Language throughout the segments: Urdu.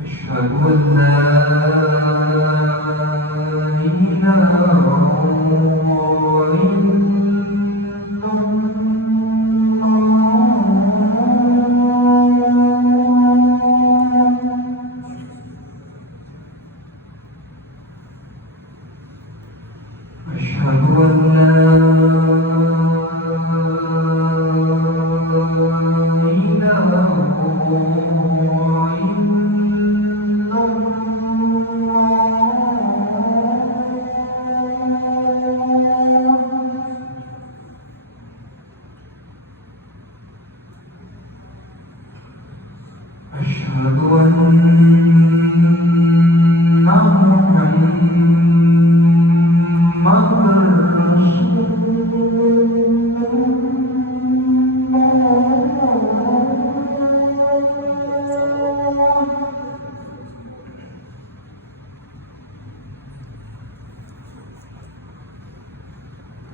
أشهد أن لا إله إلا الله أشهد أن لا أشهد أن محمدًا رسول الله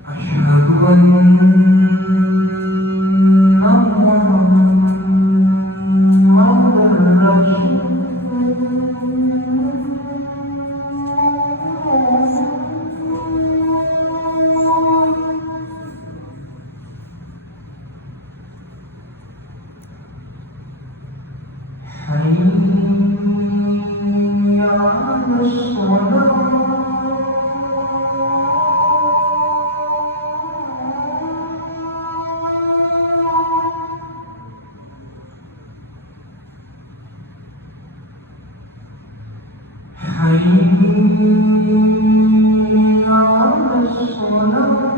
أشهد أن حي على الصلاة حي على الصلاة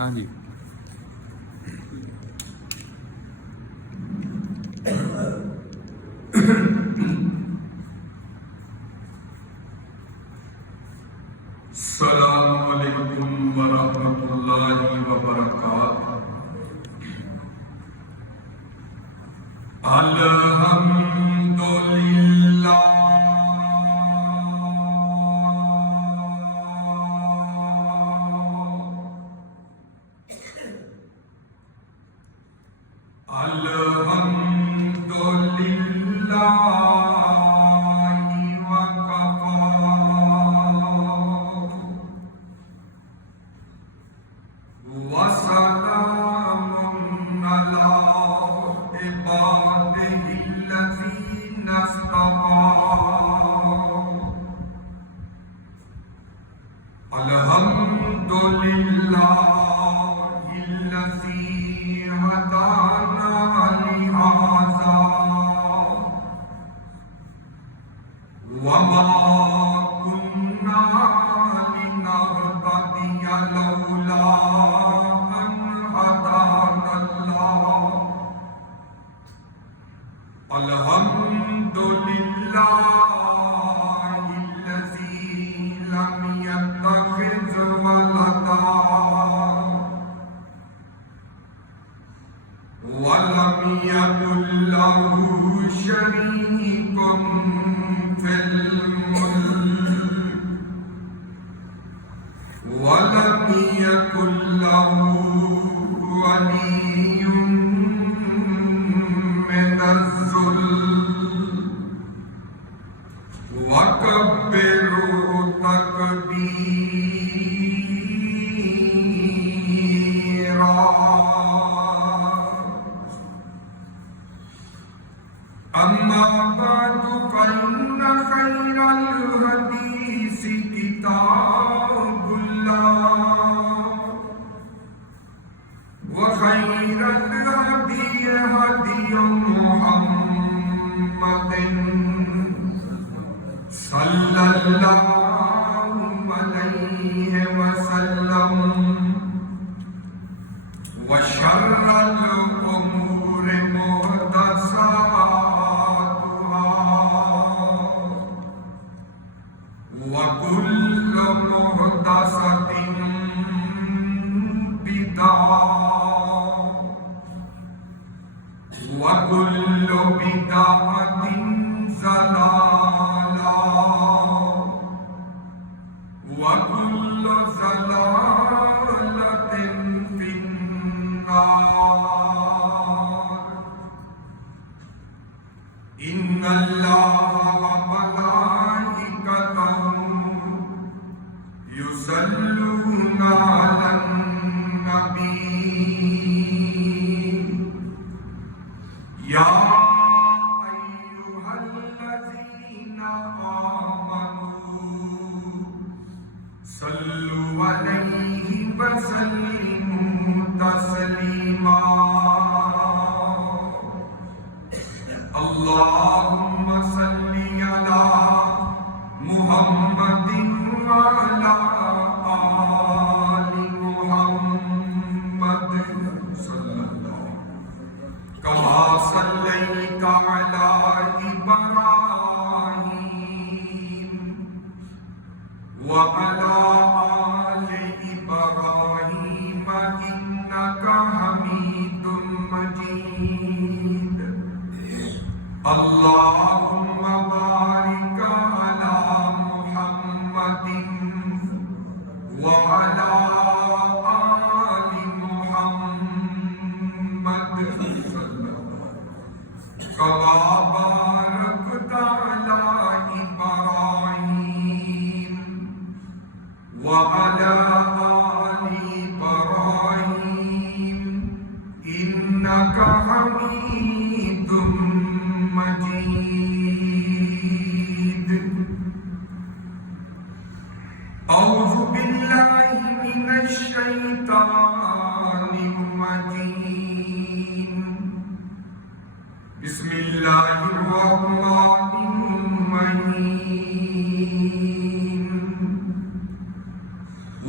ہاں جی السلام علیکم ورحمۃ اللہ وبرکاتہ۔ الحمدللہ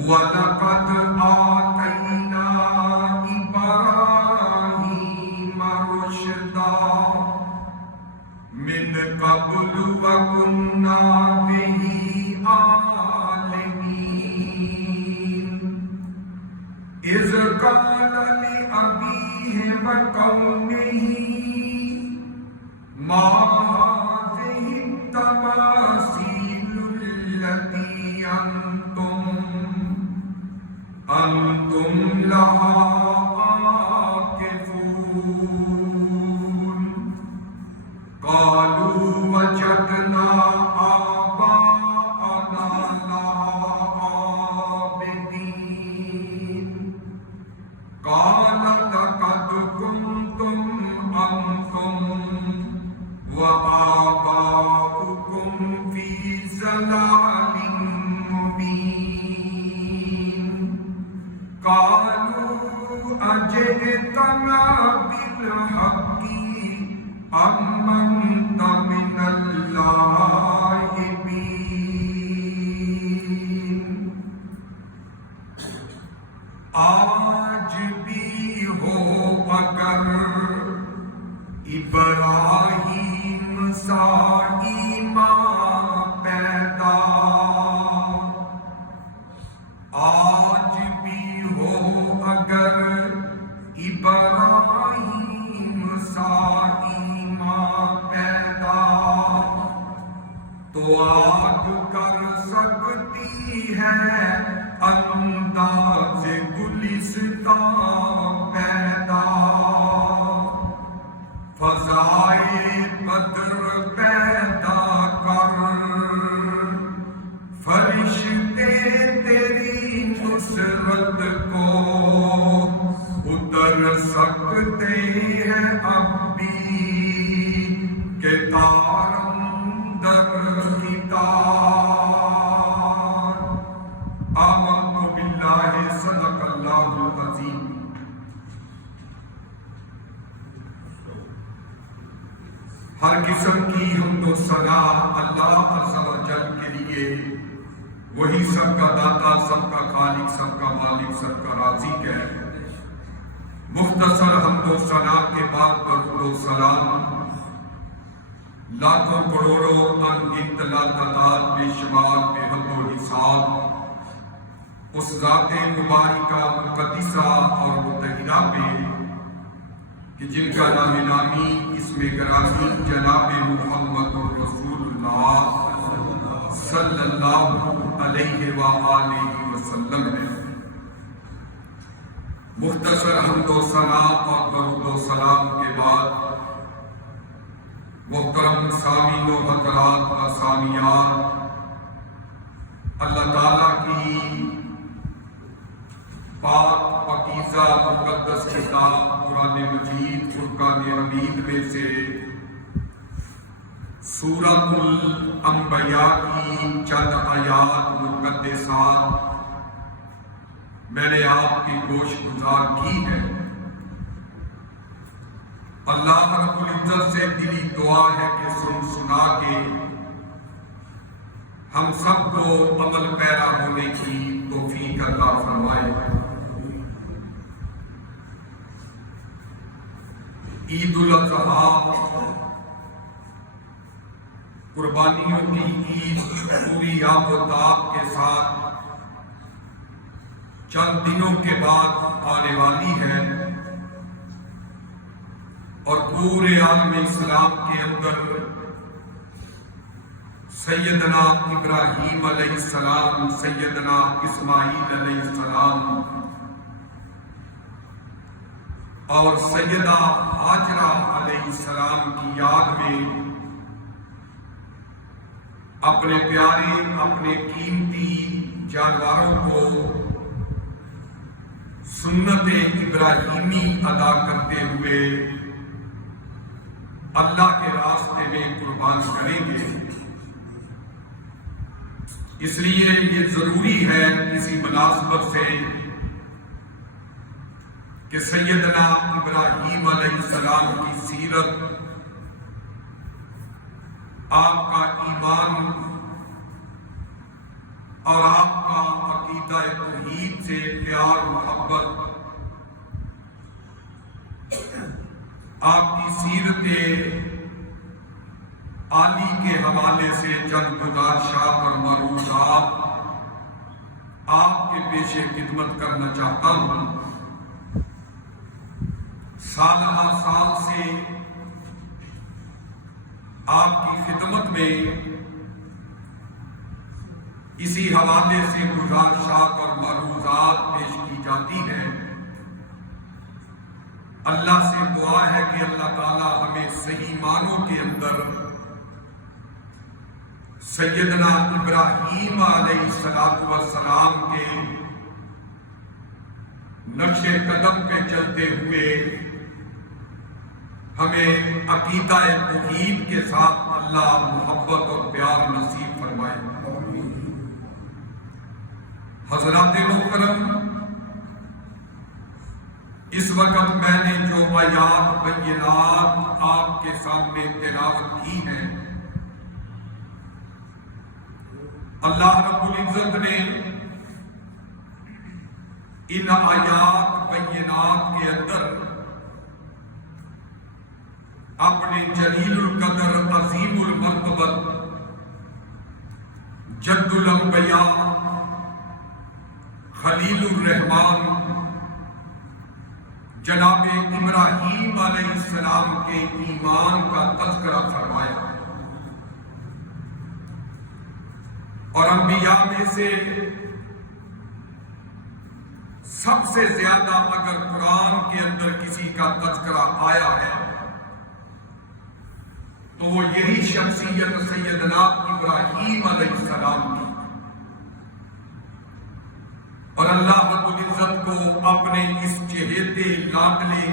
وَلَقَدْ آتَيْنَا إبراهيم رشدا من قبل وكنا به عالمين إذ قال لأبيه وقومه ما هذه التماثيل التي أنتم لها عاكفون قالوا وجدنا آباءنا لها عابدين قال لقد كنتم أنتم وآباؤكم في ضلال مبين قالوا أجئتنا بالحق أم أنت من اللاعبين آج بھی ہو اگر ابراہیم سا ایمان پیدا آج بھی ہو اگر ابراہیم سا ایمان پیدا تو آگ کر سکتی ہے انداز گلستان پیدا فضائے بدر پیدا کر فرشتے تیری نصرت کو اتر سکتے ہیں اب بھی کہ تارم در کی تار آمنت باللہ صدق اللہ العظیم. ہر قسم کی حمد و ثنا اللہ عز و جل کے لیے، وہی سب کا داتا، سب کا خالق، سب کا مالک، سب کا رازق ہے. مختصر حمد و ثنا کے بعد درود و سلام لاکھوں کروڑوں انگنت لاتعداد بے شمار بے حد و حساب اس ذات مبارکہ مقدسہ اور مطہرہ پہ کہ جن کا نام نامی اسم گرامی جناب محمد رسول اللہ صلی اللہ علیہ وآلہ وسلم ہے. مختصر حمد و ثنا اور درود و سلام کے بعد محترم سامعین و حضرات و سامعات، اللہ تعالیٰ کی پاک پاکیزہ مقدس کتاب قرآن مجید فرقان حمید میں سے سورۃ الانبیاء کی چند آیات مقدسات میں نے آپ کی گوش گزار کی ہے. اللہ رب العزت سے دلی دعا ہے کہ سنا کے ہم سب کو عمل پیرا ہونے کی توفیق عطا فرمائے. عید الاضحیٰ قربانیوں کی عید پوری یاد و تاب کے ساتھ چند دنوں کے بعد آنے والی ہے اور پورے عالم اسلام کے اندر سیدنا ابراہیم علیہ السلام، سیدنا اسماعیل علیہ السلام اور سیدہ ہاجرہ علیہ السلام کی یاد میں اپنے پیارے، اپنے قیمتی جانوروں کو سنت ابراہیمی ادا کرتے ہوئے اللہ کے راستے میں قربان کریں گے. اس لیے یہ ضروری ہے اسی مناسبت سے کہ سیدنا ابراہیم علیہ السلام کی سیرت، آپ کا ایمان اور آپ کا عقیدہ توحید سے پیار محبت عالی کے حوالے سے چند گزارشات اور معروضات آپ کے پیش خدمت کرنا چاہتا ہوں۔ سالہ سال سے آپ کی خدمت میں اسی حوالے سے گزارشات اور معروضات پیش کی جاتی ہیں۔ اللہ سے دعا ہے کہ اللہ تعالیٰ ہمیں صحیح معنوں کے اندر سیدنا ابراہیم علیہ السلام کے نقش قدم پہ چلتے ہوئے ہمیں عقیدہ توحید کے ساتھ اللہ محبت اور پیار نصیب فرمائے۔ حضرات محترم، اس وقت میں نے جو آیات بینات آپ کے سامنے تلاوت کی ہیں، اللہ رب العزت نے ان آیات بینات کے اندر اپنے جلیل القدر عظیم المرتبت جد الانبیاء خلیل الرحمان جناب ابراہیم علیہ السلام کے ایمان کا تذکرہ فرمایا، اور انبیاء میں سے سب سے زیادہ اگر قرآن کے اندر کسی کا تذکرہ آیا ہے تو وہ یہی شخصیت سیدنا ابراہیم علیہ السلام کی، اور اللہ رب العزت کو اپنے اس چہیتے لاڈلے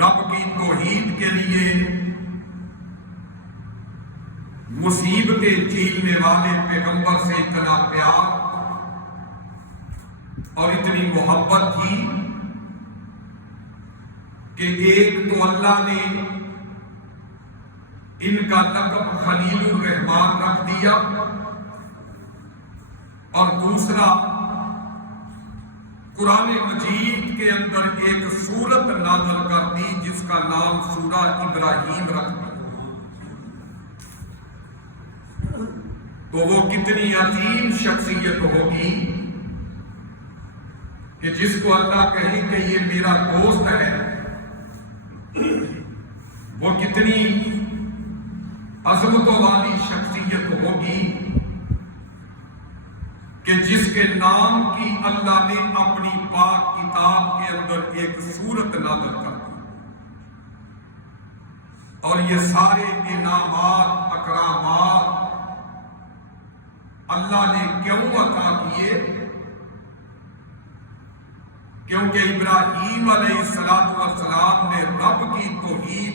رب کی توحید کے لیے مصیبتیں جھیلنے والے پیغمبر سے اتنا پیار اور اتنی محبت تھی کہ ایک تو اللہ نے ان کا لقب خلیل الرحمان رکھ دیا، اور دوسرا قرآن مجید کے اندر ایک سورت نازل کر دی جس کا نام سورہ ابراہیم رکھ دیا۔ تو وہ کتنی عظیم شخصیت ہوگی کہ جس کو اللہ کہے کہ یہ میرا دوست ہے، وہ کتنی عظمتوں والی شخصیت ہوگی کہ جس کے نام کی اللہ نے اپنی پاک کتاب کے اندر ایک سورت نازل کر دی، اور یہ سارے انعامات اکرامات اللہ نے کیوں عطا کیے؟ کیونکہ ابراہیم علیہ السلام نے رب کی توحید،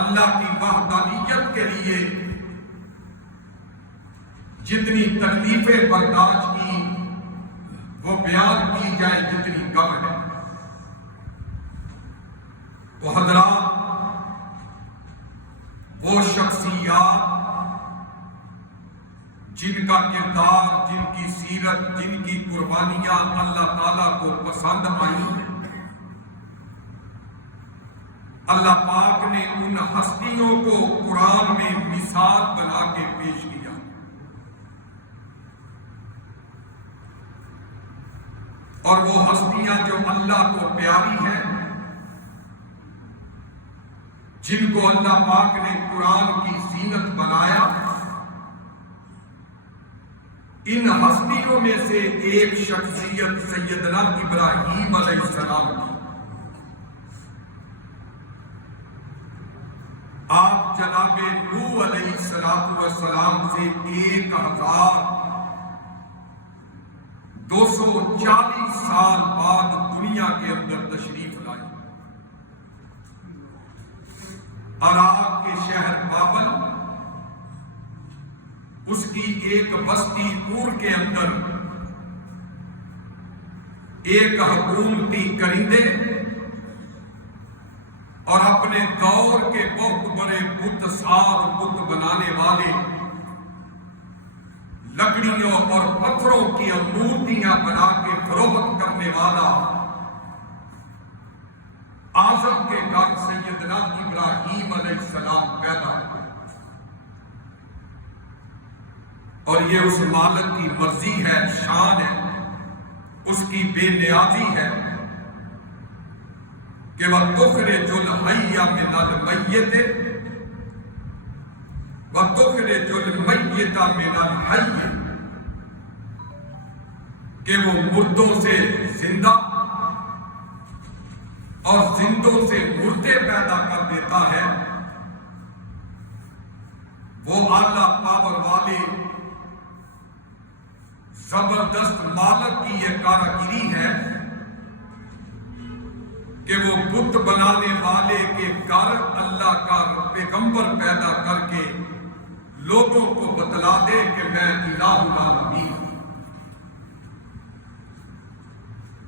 اللہ کی وحدانیت کے لیے جتنی تکلیفیں برداشت کی وہ بیان کی جائے جتنی کم ہے۔ تو حضرات، وہ شخصیات جن کا کردار، جن کی سیرت، جن کی قربانیاں اللہ تعالیٰ کو پسند آئی، اللہ پاک نے ان ہستیوں کو قرآن میں مثال بنا کے پیش کیا۔ اور وہ ہستیاں جو اللہ کو پیاری ہیں، جن کو اللہ پاک نے قرآن کی زینت بنایا، ان ہستیوں میں سے ایک شخصیت سیدنا ابراہیم علیہ السلام کی۔ آپ جناب نوح علیہ السلام سے 1240 سال بعد دنیا کے اندر تشریف لائے، عراق کے شہر بابل، اس کی ایک بستی پور کے اندر ایک حکومتی کرندے اور اپنے دور کے بہت بڑے بت ساز بت بنانے والے، لکڑیوں اور پتھروں کی مورتیاں بنا کے فروخت کرنے والا علیہ السلام پیدا ہوئے، اور یہ اس مالک کی مرضی ہے، شان ہے، اس کی بے نیازی ہے کہ وَتُخْرِجُ الْحَيَّ مِنَ الْمَيِّتِ وَتُخْرِجُ الْمَيِّتَ مِنَ الْحَيِّ، کہ وہ مردوں سے زندہ اور زندوں سے مردے پیدا کر دیتا ہے۔ وہ اعلیٰ پاور والے زبردست مالک کی یہ کاراگری ہے کہ وہ بت بنانے والے کے گھر اللہ کا پیغمبر پیدا کر کے لوگوں کو بتلا دے کہ میں الہ العالمین ہوں۔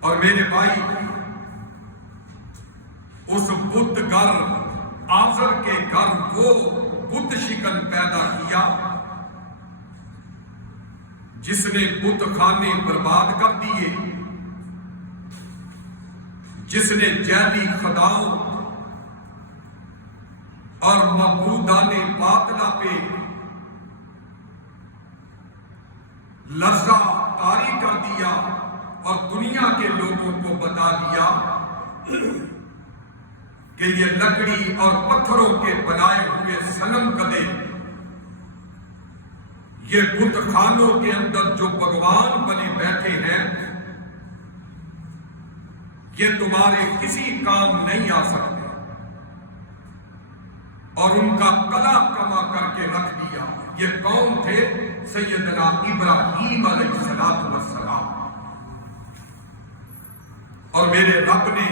اور میرے بھائی، اس بت گھر آزر کے گھر وہ بت شکل پیدا کیا جس نے بت خانے برباد کر دیے، جس نے جعلی خداؤں اور معبودان باطلہ پہ لرزہ طاری کر دیا اور دنیا کے لوگوں کو بتا دیا کہ یہ لکڑی اور پتھروں کے بنائے ہوئے صنم کدے، یہ بت خانوں کے اندر جو بھگوان بنے بیٹھے ہیں، یہ تمہارے کسی کام نہیں آ سکتے، اور ان کا کلا کما کر کے رکھ دیا۔ یہ کون تھے؟ سیدنا ابراہیم علیہ السلام۔ اور میرے رب نے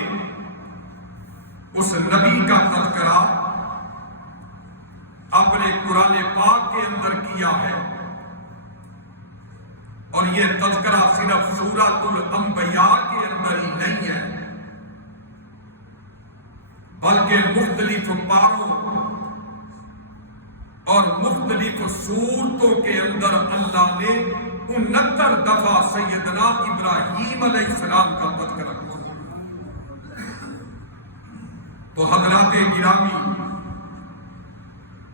اس نبی کا تذکرہ اپنے قرآن پاک کے اندر کیا ہے، اور یہ تذکرہ صرف سورۃ الانبیاء کے اندر ہی نہیں ہے، بلکہ مختلف پاروں اور مختلف سورتوں کے اندر اللہ نے 69 دفعہ سیدنا ابراہیم علیہ السلام کا تذکرہ کیا۔ تو حضرات گرامی،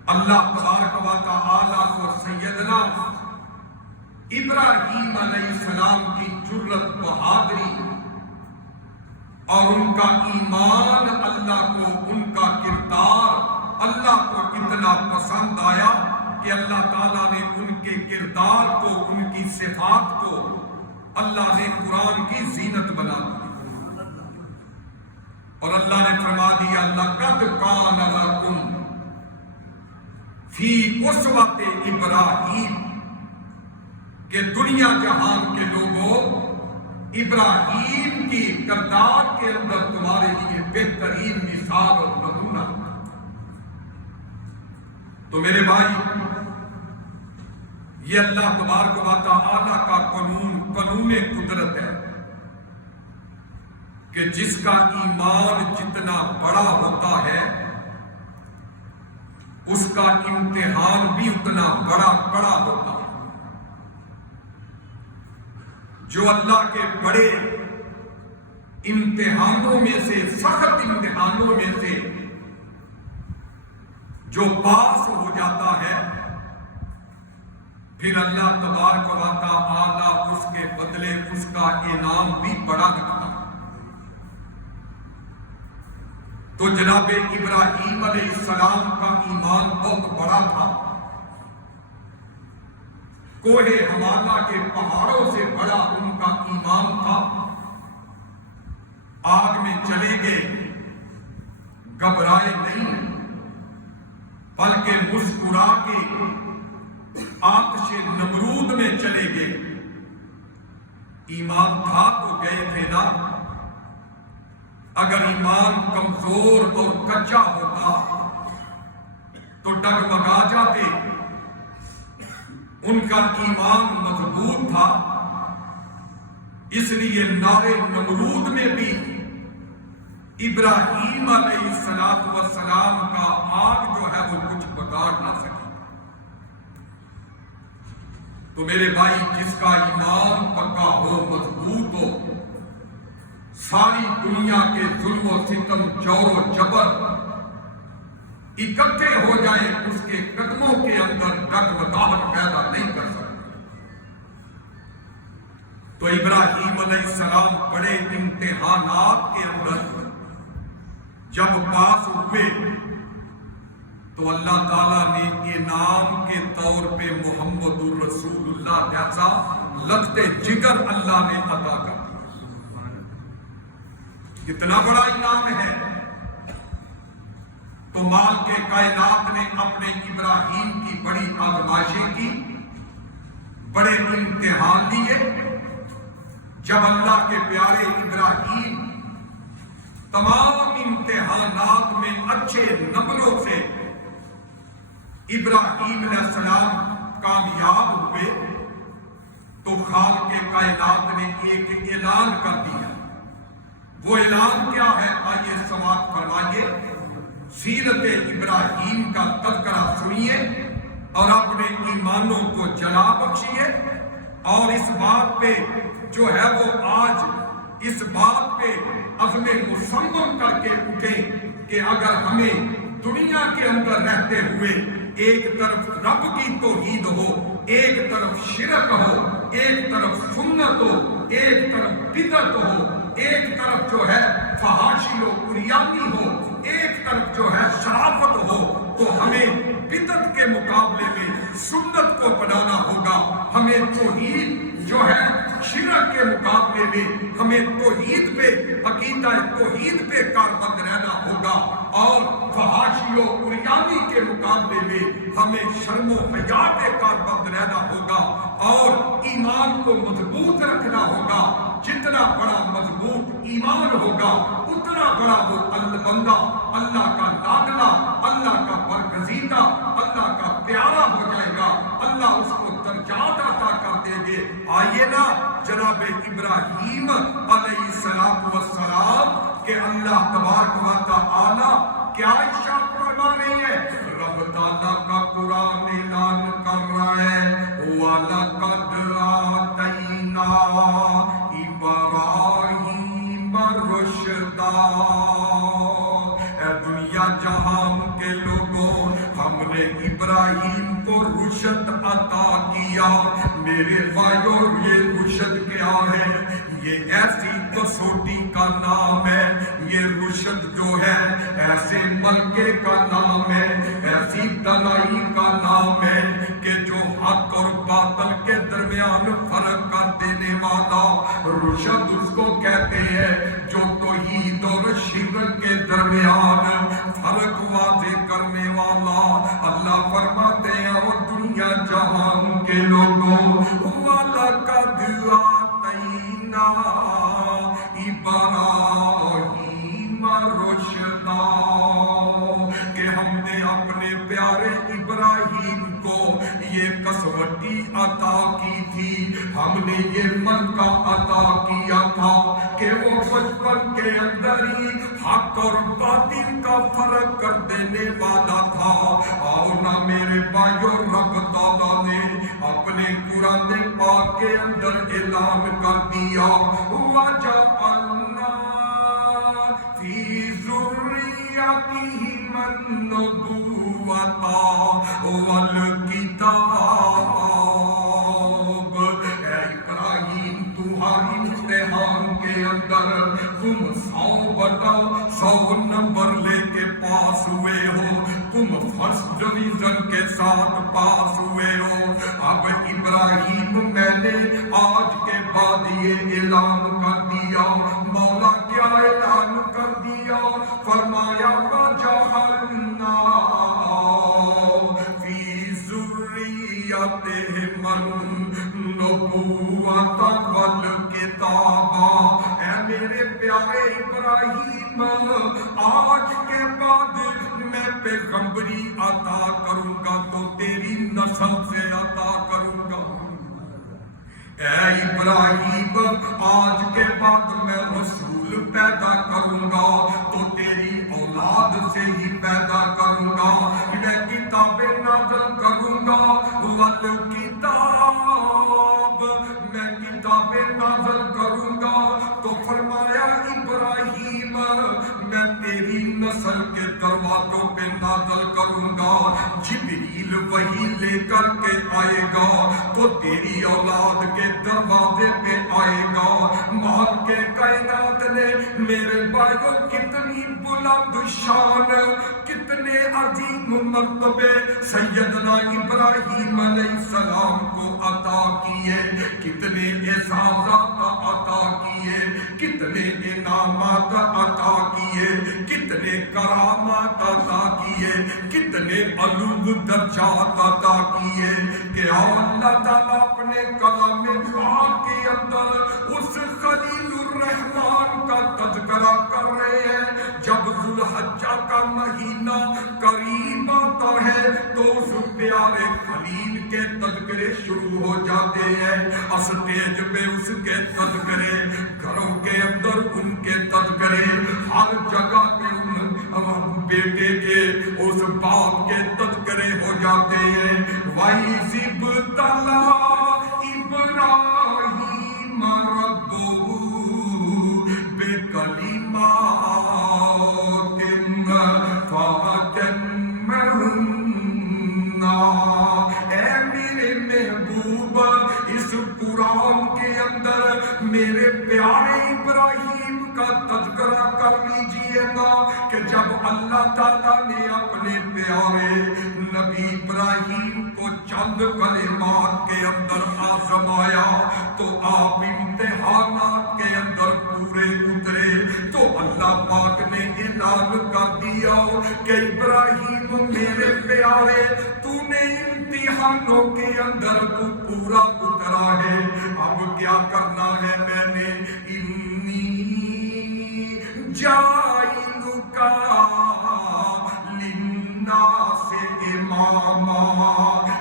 اللہ تبارک و تعالیٰ کو سیدنا ابراہیم علیہ السلام کی جرت، بہادری اور ان کا ایمان، اللہ کو ان کا کردار اللہ کو اتنا پسند آیا کہ اللہ تعالیٰ نے ان کے کردار کو، ان کی صفات کو اللہ نے قرآن کی زینت بنا دی، اور اللہ نے فرما دیا لَقَدْ كَانَ لَكُمْ فِي أُسْوَةٍ ابراہیم، کہ دنیا جہان کے لوگوں ابراہیم کی کردار کے اندر تمہارے لیے بہترین مثال اور نمونہ۔ تو میرے بھائی، یہ اللہ تبارک و تعالیٰ کا قانون قدرت ہے کہ جس کا ایمان جتنا بڑا ہوتا ہے اس کا امتحان بھی اتنا بڑا ہوتا ہے۔ جو اللہ کے بڑے امتحانوں میں سے، سخت امتحانوں میں سے جو پاس ہو جاتا ہے، پھر اللہ تبارک و تعالیٰ اس کے بدلے اس کا انعام بھی بڑا رکھتا ہے۔ تو جناب ابراہیم علیہ السلام کا ایمان بہت بڑا تھا، کوہ ہمالہ کے پہاڑوں سے بڑا ان کا ایمان تھا۔ آگ میں چلے گئے، گھبرائے نہیں، بلکہ مسکرا کے آتش نمرود میں چلے گئے۔ ایمان تھا تو گئے تھے نا، اگر ایمان کمزور اور کچا ہوتا تو ڈگمگا جاتے۔ ان کا ایمان مضبوط تھا، اس لیے نارے نمرود میں بھی ابراہیم علیہ السلام کا آگ جو ہے وہ کچھ بگاڑ نہ سکی۔ تو میرے بھائی، جس کا ایمان پکا ہو، مضبوط ہو، ساری دنیا کے ظلم و ستم، جور و جبر، اکٹھے ہو جائے اس کے قدموں کے اندر ڈگمگاہٹ پیدا نہیں کر سکتے۔ تو ابراہیم علیہ السلام بڑے امتحانات کے اندر جب پاس ہوئے تو اللہ تعالیٰ نے انعام کے طور پہ محمد الرسول اللہ جیسا لگتے جگر اللہ نے عطا کر دیا۔ کتنا بڑا انعام ہے۔ تو مال کے کائنات نے اپنے ابراہیم کی بڑی آزمائشیں کی، بڑے امتحان لیے۔ جب اللہ کے پیارے ابراہیم تمام امتحانات میں اچھے نمبروں سے ابراہیم علیہ السلام کامیاب ہوئے تو خالق کائنات نے ایک اعلان کر دیا۔ وہ اعلان کیا ہے؟ آئیے سماعت فرمائیے، سیرت ابراہیم کا تذکرہ سنیے اور اپنے ایمانوں کو جلا بخشیے، اور اس بات پہ جو ہے وہ آج اس بات پہ عزم مصمم کر کے اٹھیں کہ اگر ہمیں دنیا کے اندر رہتے ہوئے ایک طرف رب کی توحید ہو، ایک طرف شرک ہو، ایک طرف سنت ہو، ایک طرف بدعت ہو، ایک طرف جو ہے فحاشی و عریانی ہو، ایک طرف جو ہے شرافت ہو، تو ہمیں بدعت کے مقابلے میں سنت کو اپنانا ہوگا۔ ہمیں توحید جو ہے شرک کے مقابلے میں ہمیں توحید پہ، عقیدہ توحید پہ کاربند رہنا ہوگا، اور فحاشی و عریانی کے مقابلے میں ہمیں شرم و حیا پہ کاربند رہنا ہوگا، اور ایمان کو مضبوط رکھنا ہوگا۔ جتنا بڑا مضبوط ایمان ہوگا اتنا بڑا وہ بندہ اللہ کا لاڈلا، اللہ کا برگزیدہ، اللہ کا پیارا ہو جائے گا، اللہ اس کو درجات عطا کر دیں گے۔ آئیے نا جناب ابراہیم علیہ السلام کہ اللہ تبارک و تعالی کیا ارشاد فرما رہی ہے؟ رب تعالیٰ کا قرآن اعلان کر رہا ہے، وَلَقَدْ آتَيْنَا إِبْرَاهِيمَ رُشْدًا۔ اے دنیا جہان کے لوگوں، ہم نے ابراہیم کو رشد عطا کیا۔ میرے بھائیوں، یہ رشد کیا ہے؟ یہ ایسی کسوٹی کا نام ہے، یہ رشد جو ہے ایسے ملکے کا نام ہے، ایسی دلائی کا نام ہے کہ جو حق اور باطل کے درمیان فرق کر دینے والا رشد اس کو کہتے ہیں، جو توحید اور شرک کے درمیان فرق واضح کرنے والا۔ اللہ فرماتے ہیں وہ دنیا جہان کے لوگوں، وَلَقَدْ آتَيْنَا إِبْرَاهِيمَ رُشْدًا، کہ ہم نے اپنے پیارے ابراہیم کو یہ کسوٹی عطا کی تھی، ہم نے یہ ملکہ عطا کیا تھا کہ وہ بچپن کے اندر ہی حق اور باطل کا فرق کر دینے والا تھا۔ اور نہ میرے بھائیوں، رب تعالیٰ نے اپنے قرآن پاک کے اندر اعلان کر دیا، وَجَعَلْنَا فِي ذُرِّيَّتِهِمَ النُّبُوَّةَ وَالْكِتَابَ۔ اے ابراہیم، تمہاری امتحان کے اندر تم 100/100 نمبر لے کے پاس ہوئے ہو، تم فرسٹ ڈویژن کے ساتھ پاس ہوئے ہو۔ اب ابراہیم، میں نے آج کے بعد یہ اعلان کر دیا۔ مولا کیا اعلان کر دیا؟ فرمایا وَجَعَلْنَا فِي ذُرِّيَّتِهِمَ النُّبُوَّةَ وَالْكِتَابَ۔ اے میرے پیارے ابراہیم، آج کے بعد میں پیغمبری عطا کروں گا تو تیری نسل سے عطا کروں گا۔ اے ابراہیم، آج کے بعد میں رسول پیدا کروں گا تو تیری اولاد سے ہی پیدا کروں گا۔ میں کتابیں نازل کروں گا، والکتاب، میں کتابیں نازل کروں گا۔ تو فرمایا ابراہیم، میں تیری نسل کوثر کے دروازوں پہ نازل کروں گا، جبریل وہی لے کر کے آئے گا تو تیری اولاد کے دروازے پہ آئے گا۔ مالک کے کائنات نے میرے بھائیوں کتنی بلند شان، کتنے عظیم مرتبے سیدنا ابراہیم علیہ السلام کو عطا کیے، کتنے اعزازات عطا کیے، کتنے انعامات عطا کیے، کتنے کرامات عطا کیے، کتنے علو درجات عطا کیے کہ اللہ تعالیٰ اپنے کلام پاک کے اندر اس خلیل الرحمن کا تذکرہ کر رہے ہیں۔ جب ذوالحجہ کا مہینہ قریب آتا ہے تو اس پیارے خلیل کے تذکرے شروع ہو جاتے ہیں، اسٹیج پہ اس کے تذکرے، گھروں کے اندر ان کے تذکرے، ہر جگہ پہ ان بیٹے کے اس باپ کے تذکرے ہو جاتے ہیں۔ وَإِذِ ابْتَلَىٰ إِبْرَاهِيمَ رَبُّهُ بِكَلِمَاتٍ اے میرے محبوب، اس قرآن کے اندر میرے پیارے ابراہیم کا تذکرہ کر لیجئے گا کہ جب اللہ تعالیٰ نے اپنے پیارے نبی ابراہیم کو چند کلمات کے اندر آزمایا تو آپ امتحانات کے اندر پورے اترے، تو اللہ پاک نے اعلان کر دیا کہ ابراہیم میرے پیارے، تو نے امتحانوں کے اندر تو پورا اترا ہے، اب کیا کرنا ہے؟ میں نے انی جائلک للناس اماما،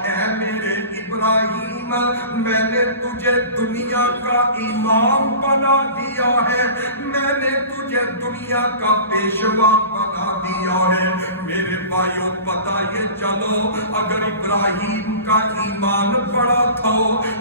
اے میرے ابراہیم میں نے تجھے دنیا کا امام بنا دیا ہے، میں نے تجھے دنیا کا پیشوا بنا دیا ہے۔ میرے بھائیوں پتہ یہ چلو، اگر ابراہیم کا ایمان بڑا تھا،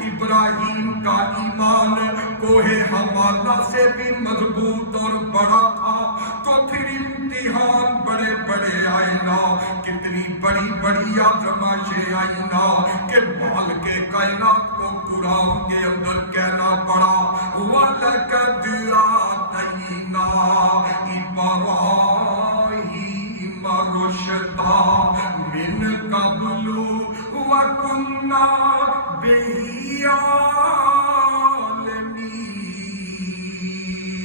ابراہیم کا ایمان کوہ حمالہ سے بھی مضبوط اور بڑا تھا، تو پھر امتحان بڑے بڑے آئے نا، کتنی بڑی بڑی آزمائشیں آئی نا کہ مال کے کائنات کو قرآن کے اندر کہنا پڑا، وَلَقَدْ آتَيْنَا إِبْرَاهِيمَ رُشْدَهُ مِنْ قَبْلُ وَكُنَّا بِهِ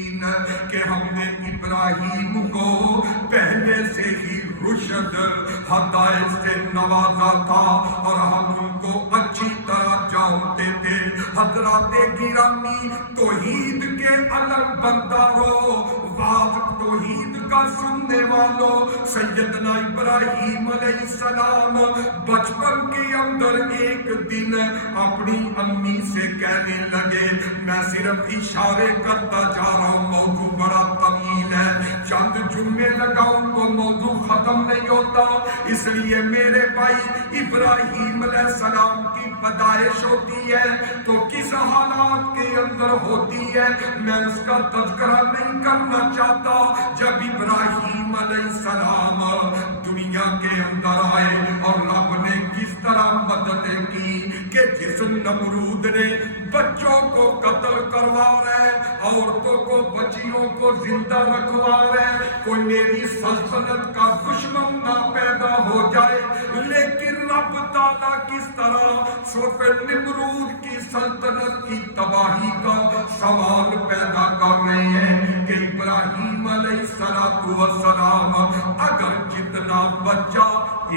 عَالِمِينَ، کہ ہم نے ابراہیم کو پہلے سے ہی رشد ہدایت سے نوازا تھا اور ہم ان کو اچھی طرح جانتے تھے۔ حضرات گرامی، توحید کے علم برداروں، واز توحید کا سننے والوں، سیدنا ابراہیم علیہ السلام بچپن کے اندر ایک دن اپنی امی سے کہنے لگے، میں صرف اشارے کرتا جا رہا ہوں، موضوع بڑا طویل ہے، چند جملے لگاؤں تو موضوع ختم نہیں ہوتا، اس لیے میرے بھائی ابراہیم علیہ السلام کی پیدائش ہوتی ہے تو کس حالات کے اندر ہوتی ہے میں اس کا تذکرہ نہیں کرنا چاہتا۔ جب ابراہیم علیہ السلام دنیا کے اندر آئے اور رب نے کس طرح مدد کی کہ جس نمرود نے بچوں کو قتل کروا رہے، عورتوں کو بچیوں کو زندہ رکھوا رہے، کوئی میری سلطنت کا دشمن نہ پیدا ہو جائے، لیکن رب تعالیٰ کس طرح نمرود کی سلطنت کی تباہی کا سوال پیدا کر رہے ہیں کہ ابراہیم علیہ السلام اگر جتنا بچہ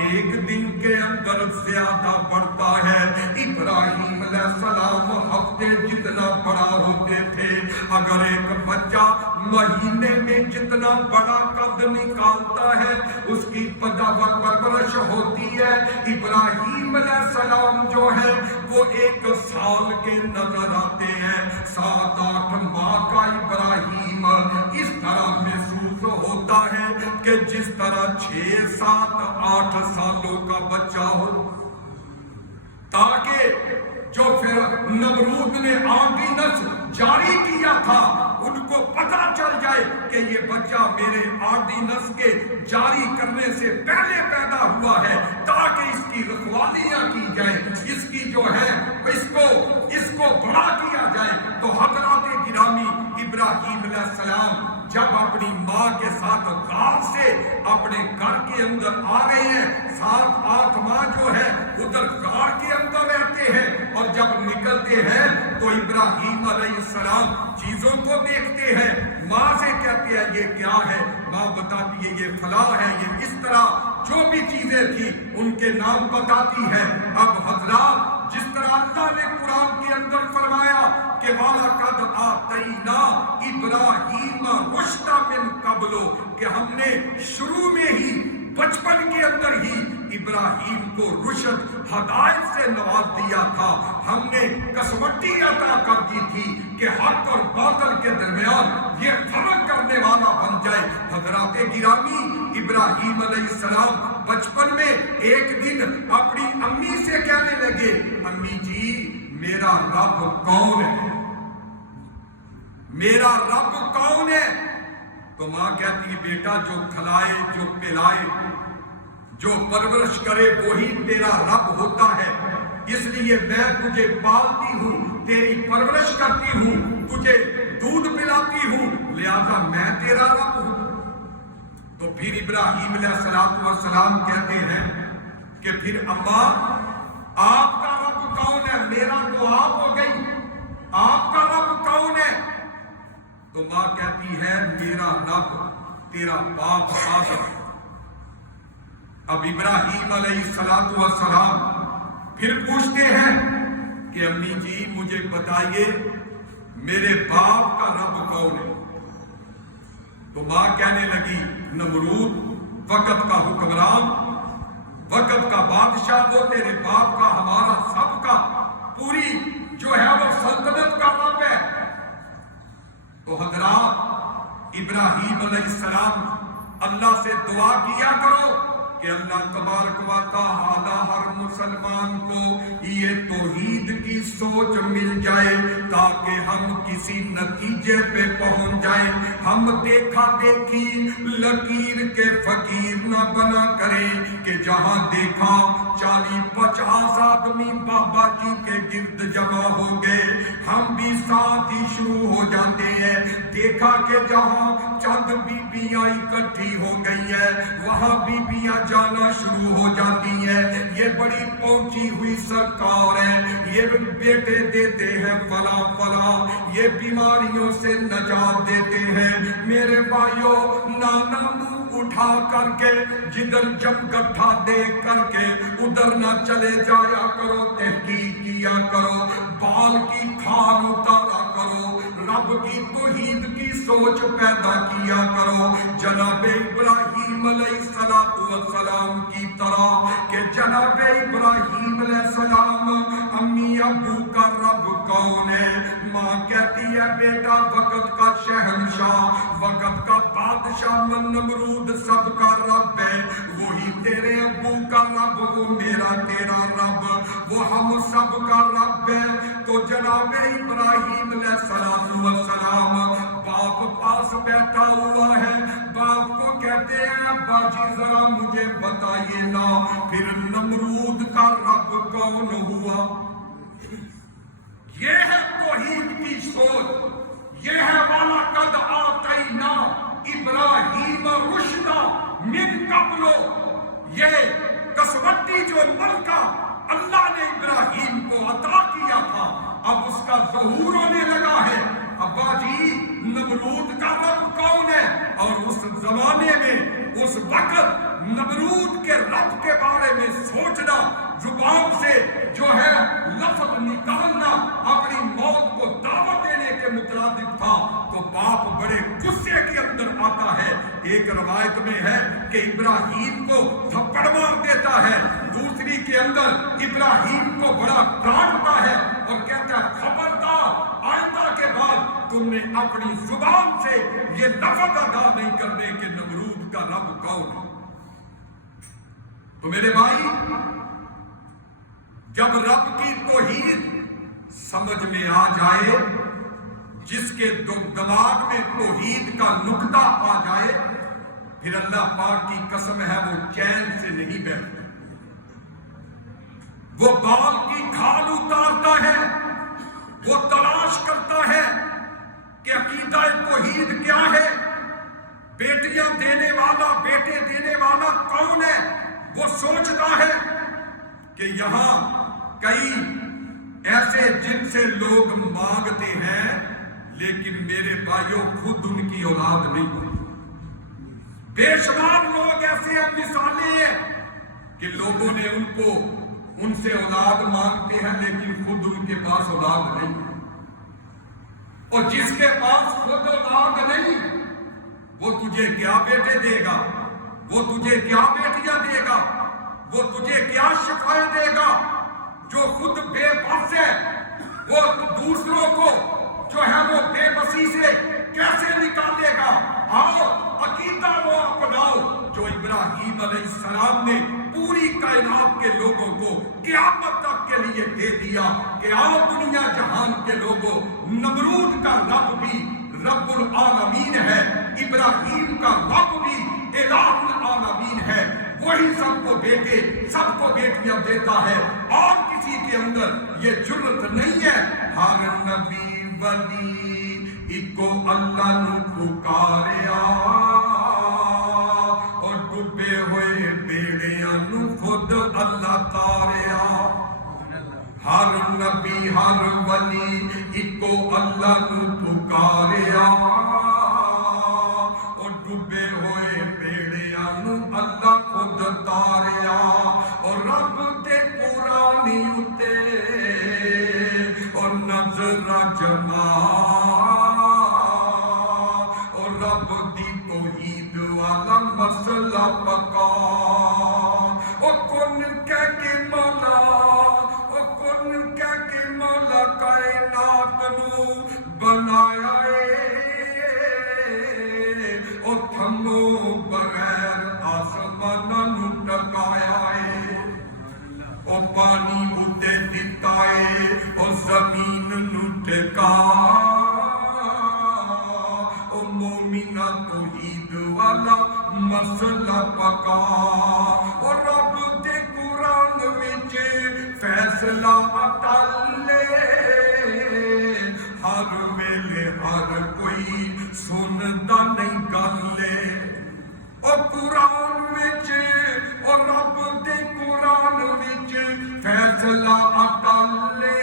ایک دن کے اندر زیادہ بڑھتا ہے، ابراہیم علیہ السلام ہفتے جتنا بڑا ہوتے تھے، اگر ایک بچہ مہینے میں جتنا بڑا قد نکالتا ہے اس کی پرورش ہوتی ہے، ابراہیم علیہ السلام جو ہے وہ ایک سال کے نظر آتے ہیں، 7-8 ماہ کا ابراہیم اس طرح محسوس ہوتا ہے کہ جس طرح 6-7-8 سالوں کا بچہ ہو، تاکہ جو نمرود نے آرڈیننس جاری کیا تھا، ان کو پتہ چل جائے کہ یہ بچہ میرے آرڈیننس کے جاری کرنے سے پہلے پیدا ہوا ہے، تاکہ اس کی رکھوالیاں کی جائے، اس کی جو ہے اس کو بڑا کیا جائے۔ تو حضرات گرامی، ابراہیم علیہ السلام جب اپنی ماں کے ساتھ غار سے اپنے گھر کے اندر آ رہے ہیں، 7-8 ماہ جو ہے ادھر غار کے اندر رہتے ہیں، اور جب نکلتے ہیں تو ابراہیم علیہ السلام چیزوں کو دیکھتے ہیں، ماں سے کہتے ہیں یہ کیا ہے؟ ماں بتاتی ہے یہ فلاں ہے، یہ اس طرح جو بھی چیزیں تھی ان کے نام بتاتی ہے۔ اب حضرات، جس طرح اللہ نے قرآن کے اندر فرمایا کہ وَلَقَدْ آتَيْنَا إِبْرَاهِيمَ رُشْدًا مِنْ قَبْلُ، کہ ہم نے شروع میں ہی بچپن کے اندر ہی ابراہیم کو رشد ہدایت سے نواز دیا تھا، ہم نے کسوٹی عطا کر دی تھی کہ حق اور باطل کے درمیان یہ فرق کرنے والا بن جائے۔ حضرات گرامی، ابراہیم علیہ السلام بچپن میں ایک دن اپنی امی سے کہنے لگے، امی جی میرا رب کون ہے؟ میرا رب کون ہے؟ تو ماں کہتی ہے بیٹا جو کھلائے، جو پلائے، جو پرورش کرے وہی تیرا رب ہوتا ہے، اس لیے میں تجھے پالتی ہوں، تیری پرورش کرتی ہوں، تجھے دودھ پلاتی ہوں، لہذا میں تیرا رب ہوں۔ تو پھر ابراہیم علیہ السلام کہتے ہیں کہ پھر اماں آپ کا رب کون ہے؟ میرا تو آپ ہو گئی، آپ کا رب کون ہے؟ تو ماں کہتی ہے میرا رب تیرا باپ آدم۔ اب ابراہیم علیہ السلام پھر پوچھتے ہیں کہ امی جی مجھے بتائیے میرے باپ کا رب کون ہے؟ تو ماں کہنے لگی نمرود، وقت کا حکمران، وقت کا بادشاہ، وہ تیرے باپ کا، ہمارا سب کا، پوری جو ہے وہ سلطنت کا رب ہے۔ تو حضرات، ابراہیم علیہ السلام اللہ سے دعا کیا کرو کہ اللہ تبارک و تعالی ہر مسلمان کو یہ توحید کی سوچ مل جائے تاکہ ہم کسی نتیجے پہ پہنچ جائیں، ہم دیکھا دیکھی لکیر کے فقیر نہ بنا کریں کہ جہاں دیکھا 40-50 آدمی بابا جی کے گرد جمع ہو گئے، ہم بھی ساتھ ہی شروع ہو جاتے ہیں، دیکھا کہ جہاں چند بیبیاں اکٹھی ہو گئی ہیں وہاں بیبیاں جانا شروع ہو جاتی ہیں، یہ بڑی پہنچی ہوئی سرکار ہے، یہ بیٹے دیتے ہیں فلاں فلاں، یہ بیماریوں سے نجات دیتے ہیں۔ میرے بھائیوں، نانا منہ اٹھا کر کے جدھر جم گٹھا دیکھ کر کے ادھر نہ چلے جایا کرو، تحقیق کیا کرو، بال کی کھال اتارا کرو، رب کی توحید کی سوچ پیدا کیا کرو، جناب ابراہیم علیہ السلام کی طرح کہ جناب ابراہیم علیہ السلام امی ابو کا رب کون ہے؟ ماں کہتی ہے بیٹا وقت کا شہنشاہ، وقت کا بادشاہ نمرود سب کا رب ہے، وہی تیرے ابو کا رب، وہ میرا تیرا رب، وہ ہم سب کا رب ہے۔ تو جناب ابراہیم علیہ السلام باپ پاس بیٹھا ہوا ہے، باپ کو کہتے ہیں ابا جی ذرا مجھے بتائیے نا پھر نمرود کا رب کون ہوا؟ یہ ہے توحید کی سوچ، یہ ہے وَلَقَدْ آتَيْنَا ابراہیم رشدا من قبل، یہ کسوٹی جو ملکہ اللہ نے ابراہیم کو عطا کیا تھا اب اس کا ظہور ہونے لگا ہے۔ ابا جی نمرود کا رب کون ہے؟ اور اس زمانے میں اس وقت نمرود کے رب کے بارے میں سوچنا، زبان سے جو ہے لفظ نکالنا اپنی موت کو دعوت دینے کے مترادف تھا۔ تو باپ بڑے غصے کے اندر آتا ہے، ایک روایت میں ہے کہ ابراہیم کو تھپڑ مار دیتا ہے، دوسری کے اندر ابراہیم کو بڑا ڈانٹتا ہے اور کہتا ہے خبردار آئندہ کے بعد تم نے اپنی زبان سے یہ لفظ ادا نہیں کرنے کہ نمرود کا رب کون ہے۔ تو میرے بھائی، جب رب کی توحید سمجھ میں آ جائے، جس کے دماغ میں توحید کا نقطہ آ جائے، پھر اللہ پاک کی قسم ہے وہ چین سے نہیں بیٹھتا، وہ بال کی کھال اتارتا ہے، وہ تلاش کرتا ہے کہ عقیدہ توحید کیا ہے، بیٹیاں دینے والا، بیٹے دینے والا کون ہے، وہ سوچتا ہے کہ یہاں کئی ایسے جن سے لوگ مانگتے ہیں لیکن میرے بھائیوں خود ان کی اولاد نہیں، بے شمار لوگ ایسے ہیں، مثالیں ہیں کہ لوگوں نے ان سے اولاد مانگتے ہیں لیکن خود ان کے پاس اولاد نہیں، اور جس کے پاس خود اولاد نہیں وہ تجھے کیا بیٹے دے گا، وہ تجھے کیا بیٹیاں دے گا، وہ تجھے کیا شفاعت دے گا، جو خود بے بس ہے وہ دوسروں کو جو ہے وہ بے بسی سے کیسے نکالے گا؟ آؤ عقیدہ وہ اپناؤ جو ابراہیم علیہ السلام نے پوری کائنات کے لوگوں کو قیامت تک کے لیے دے دیا کہ آؤ دنیا جہان کے لوگوں، نمرود کا رب بھی رب العالمین ہے، ابراہیم کا رب بھی الہ العالمین ہے، وہی سب کو بیٹے سب کو بیٹیاں دیتا ہے، اور کسی کے اندر یہ جرت نہیں ہے۔ ہر نبی ولی کو اللہ نو پکاریا، اور ڈوبے ہوئے بیڑیاں نو خود اللہ تاریا۔ ہر نبی ہر ولی کو اللہ نو پکاریا، اور ڈوبے ہوئے بیڑیاں نو اللہ خود تاریا، اور رب دے قرآن اتے اور نظر جما، اور رب دی توحید والا مسئلہ پکا، اور کن کہہ کے مولا، اور کن کہہ کے مولا کائنات نو بنایا ہے، اور تھمو بغیر آسماناں نو ٹکایا ہے، اور پانی اتے دتا ہے، اور زمین نو ٹکا، اور مومنہ توحید والا مسئلہ پکا، اور رب دے قرآن وچ فیصلہ اٹلے، ہر ویلے ہر کوئی سندا نہیں گلے، اور قرآن وچ اور رب دے قرآن وچ فیصلہ اٹلے،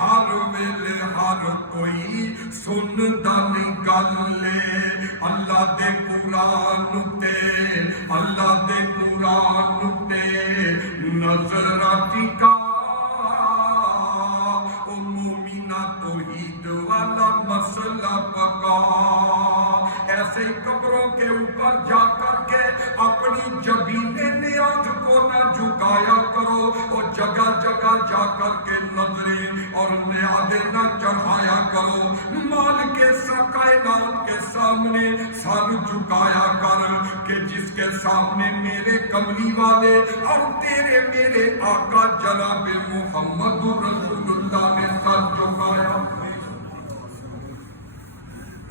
ہر ویلے ہر کوئی سندا نہیں گلے، اللہ دے قرآن تے اللہ دے قرآن تے نظر ٹکا، او مومنہ توحید والا مسئلہ پکا۔ ایسے ہی قبروں کے اوپر جا کر کے اپنی جبین نیاز کو نہ جھکایا کرو، اور جگہ جگہ جا کر کے نظریں اور نیازیں نہ چڑھایا کرو، مال کے کائنات کے سامنے سر جھکایا کر کہ جس کے سامنے میرے کملی والے اور تیرے میرے آقا جناب محمد رسول اللہ نے سر جھکایا،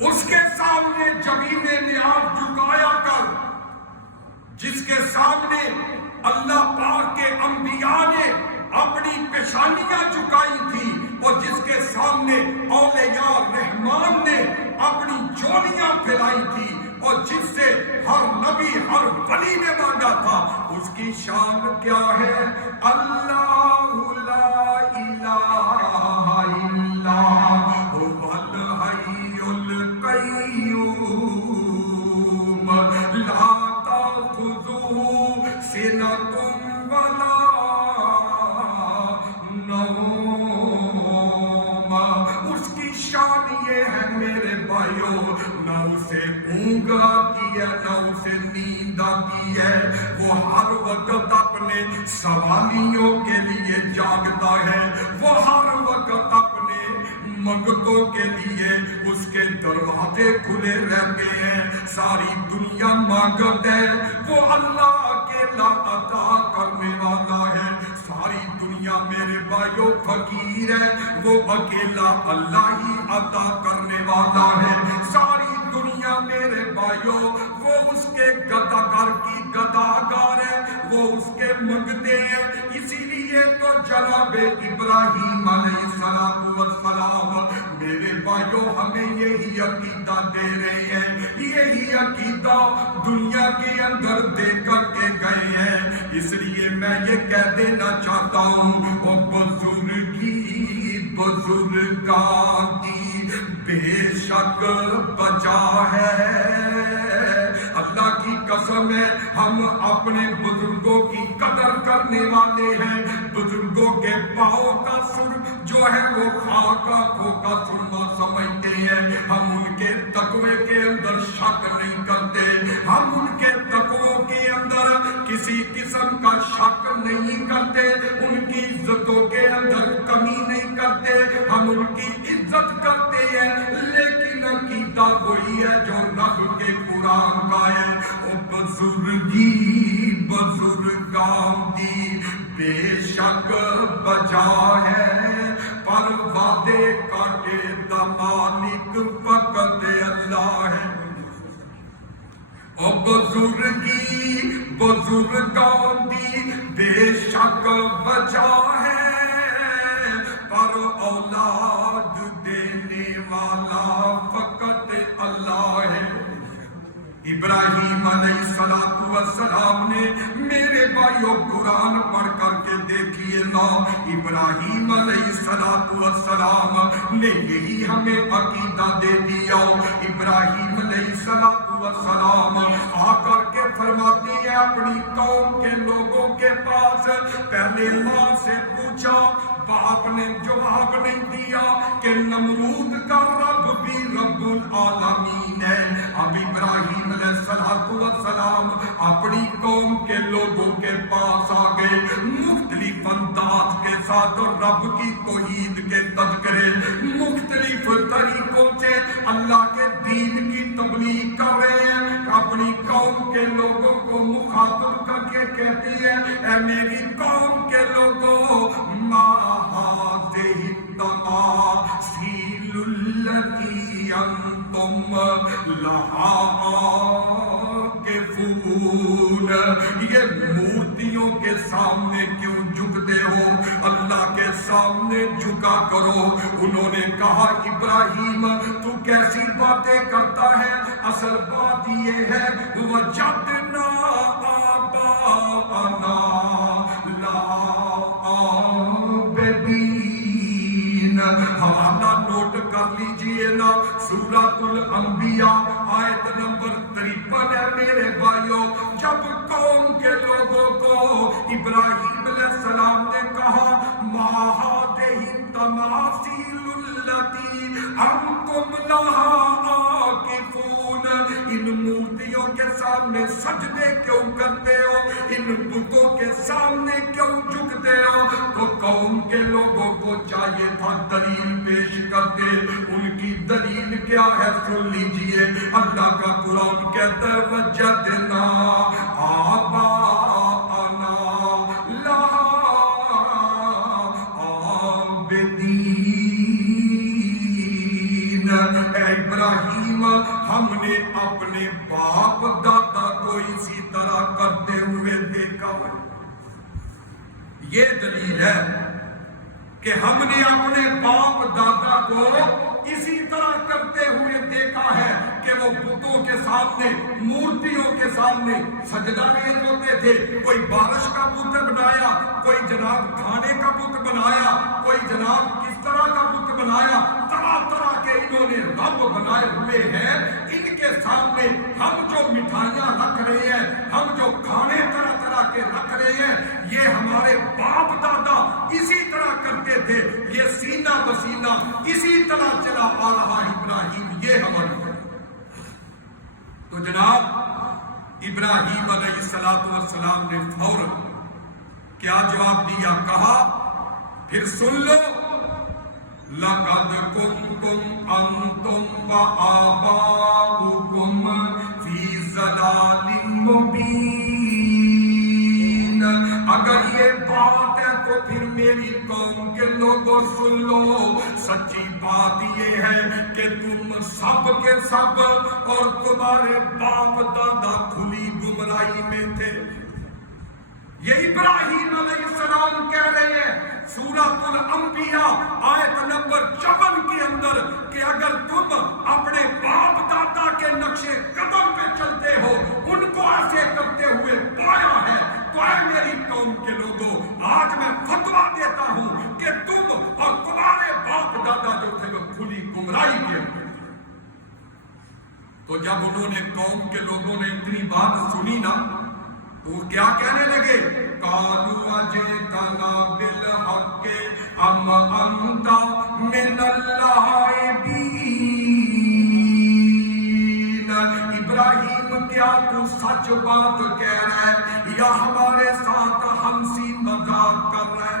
اس کے سامنے جبین نیاز جھکایا کر، جس کے سامنے اللہ پاک کے انبیاء نے اپنی پیشانیاں جھکائی تھی، اور جس کے سامنے اولیاء رحمان نے اپنی جوڑیاں پھیلائی تھی، اور جس سے ہر نبی ہر ولی نے مانگا تھا، اس کی شان کیا ہے؟ اللہ لا الہ الا هو الحی القیوم لا تأخذه سنة ولا نوم، اس کی شان یہ ہے میرے بھائیوں، نہ اسے اونگ آتی ہے نہ اسے نیند آتی ہے، وہ ہر وقت اپنے سوالیوں کے لیے جاگتا ہے، وہ ہر وقت اپنے منگتوں کے لیے اس کے دروازے کھلے رہتے ہیں، ساری دنیا مانگت ہے، وہ اللہ کے لا عطا کرنے والا ہے، ساری دنیا دنیا میرے بھائیوں فقیر ہے، وہ اکیلا اللہ ہی عطا کرنے والا ہے۔ ساری دنیا میرے بھائیوں وہ اس کے گداگر کی گداگر ہے، وہ اس کے منگتے ہیں۔ اسی لیے تو جناب ابراہیم علیہ السلام میرے بھائیوں ہمیں یہی عقیدہ دے رہے ہیں، یہی عقیدہ دنیا کے اندر دے کر کے گئے ہیں۔ اس لیے میں یہ کہہ دینا چاہتا ہوں، وہ بزرگان کی بے شک بجا ہے۔ اللہ کی قسم ہے ہم اپنے بزرگوں کی قدر کرنے والے ہیں۔ بزرگوں کے پاؤں کا سر جو ہے وہ خاک آنکھوں کا سرما سمجھتے ہیں۔ ہم ان کے تقوی کے اندر شک نہیں کرتے، ہم ان کے تقوی کے اندر کسی قسم کا شک نہیں کرتے، ان کی عزتوں کے اندر کمی نہیں کرتے، ہم ان کی عزت کرتے ہیں۔ لیکن عقیدہ وہی ہے جو رب کے قرآن کا ہے، او بزرگان دی بے شک بجا ہے، پر وعدے کاٹے دا مالک فقط اللہ ہے۔ او بزرگان دی بے شک بجا ہے، پر اولاد دینے والا فقط اللہ ہے۔ ابراہیم علیہ السلام نے میرے بھائیوں قرآن پڑھ کر کے دیکھیے نا، ابراہیم علیہ السلام نے یہی ہمیں عقیدہ دے دیا۔ ابراہیم علیہ السلام آ کر کے فرماتی ہے اپنی قوم کے لوگوں کے پاس، پہلے ماں سے پوچھا، باپ نے جواب نہیں دیا کہ نمرود کا رب بھی رب العالمین ہے۔ اب ابراہیم علیہ السلام اپنی قوم کے لوگوں کے پاس آ گئے، مختلف انداز کے ساتھ رب کی توحید کے تذکرے، مختلف طریقوں سے اللہ کے دین کی تبلیغ کر رہے ہیں۔ اپنی قوم کے لوگوں کو مخاطب کر کے کہتی ہے، اے میری قوم کے لوگوں، ما هذه التماثيل التي انتم لها عاکفون، یہ مورتیوں کے سامنے کیوں جھکتے ہو؟ اللہ کے سامنے جھکا کرو۔ انہوں نے کہا ابراہیم تو کیسی باتیں کرتا ہے؟ اصل بات یہ ہے وجدنا آباءنا حوالہ نوٹ کر لیجئے نا، سورۃ الانبیاء آیت نمبر 53 ہے میرے بھائیوں۔ جب قوم کے لوگوں کو ابراہیم علیہ السلام نے کہا ما هذه التماثيل التي انتم لها عاکفون، ان مورتیوں کے سامنے سجدے کیوں کرتے ہو، ان بتوں کے سامنے کیوں جھکتے ہو؟ تو قوم کے لوگوں کو چاہیے تھا دلیل پیش کرتے۔ ان کی دلیل کیا ہے سن لیجئے، اللہ کا قرآن کہتا ہے وجدنا آباءنا لہا عابدین۔ اے ابراہیم ہم نے اپنے باپ دادا کو اسی طرح کرتے ہوئے دیکھا ہے۔ یہ دلیل ہے کہ ہم نے اپنے باپ دادا کو اسی طرح کرتے ہوئے دیکھا ہے کہ وہ بتوں کے سامنے، مورتیوں کے سامنے سجدہ نہیں ہوتے تھے۔ کوئی بارش کا بت بنایا، کوئی جناب کھانے کا بت بنایا، کوئی جناب کس طرح کا بت بنایا، طرح طرح کے انہوں نے رب بنائے ہوئے ہیں۔ ان کے سامنے ہم جو مٹھائیاں رکھ رہے ہیں، ہم جو کھانے طرح طرح کے رکھ رہے ہیں، یہ ہمارے باپ دادا اسی طرح کرتے تھے۔ یہ سینہ بسینہ اسی طرح چلا آ رہا ابراہیم، یہ ہماری ہے۔ تو جناب ابراہیم علیہ السلام نے فوراً کیا جواب دیا؟ کہا پھر سن لو، لَقَدْ كُنْتُمْ أَنْتُمْ وَآبَاؤُكُمْ فِي ضَلَالٍ مُبِينٍ۔ اگر یہ بات ہے تو پھر میری قوم کے لوگوں سن لو، سچی بات یہ ہے کہ تم سب کے سب اور تمہارے باپ دادا کھلی گمراہی میں تھے۔ یہ ابراہیم علیہ السلام کہہ رہے ہیں سورۃ الانبیاء آیت نمبر 54 کے اندر کہ اگر تم اپنے باپ دادا کے نقش قدم پہ چلتے ہو، ان کو ایسے کرتے ہوئے پایا ہے، تو اے میری قوم کے لوگوں، آج میں فتویٰ دیتا ہوں کہ تم اور تمہارے باپ دادا جو تھے وہ کھلی گمراہی کے اندر۔ تو جب انہوں نے قوم کے لوگوں نے اتنی بات سنی نا، وہ کیا کہنے لگے؟ قالوا اجئتنا بالحق ام انت من اللاعبین۔ ابراہیم کیا تو سچ بات کہہ رہا ہے یا ہمارے ساتھ ہنسی مذاق کر رہا ہے؟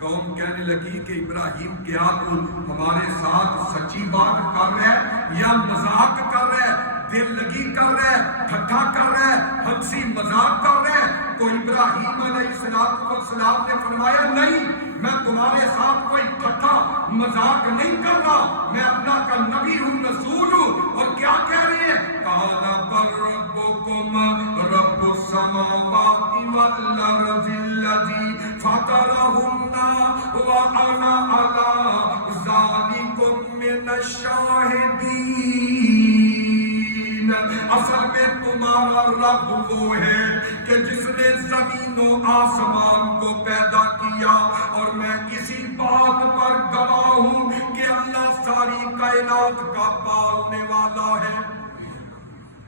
قوم کہنے لگی کہ ابراہیم کیا تو ہمارے ساتھ سچی بات کر رہا ہے یا مذاق کر رہا ہے، دل لگی کر رہا ہے، ٹھٹھا کر رہا ہے، ہنسی مذاق کر رہا ہے؟ تو ابراہیم علیہ السلام نے فرمایا نہیں، میں تمہارے ساتھ کوئی ٹھٹھا مذاق نہیں کر رہا، میں اللہ کا نبی ہوں، رسول ہوں۔ اور کیا کہہ رہے ہیں؟ قال بل ربکم رب السماوات والارض الذی فطرہن وانا علی ذلکم من الشاہدین۔ اصل میں تمہارا رب وہ ہے کہ جس نے زمین و آسمان کو پیدا کیا، اور میں اسی بات پر گواہ ہوں کہ اللہ ساری کائنات کا پالنے والا ہے۔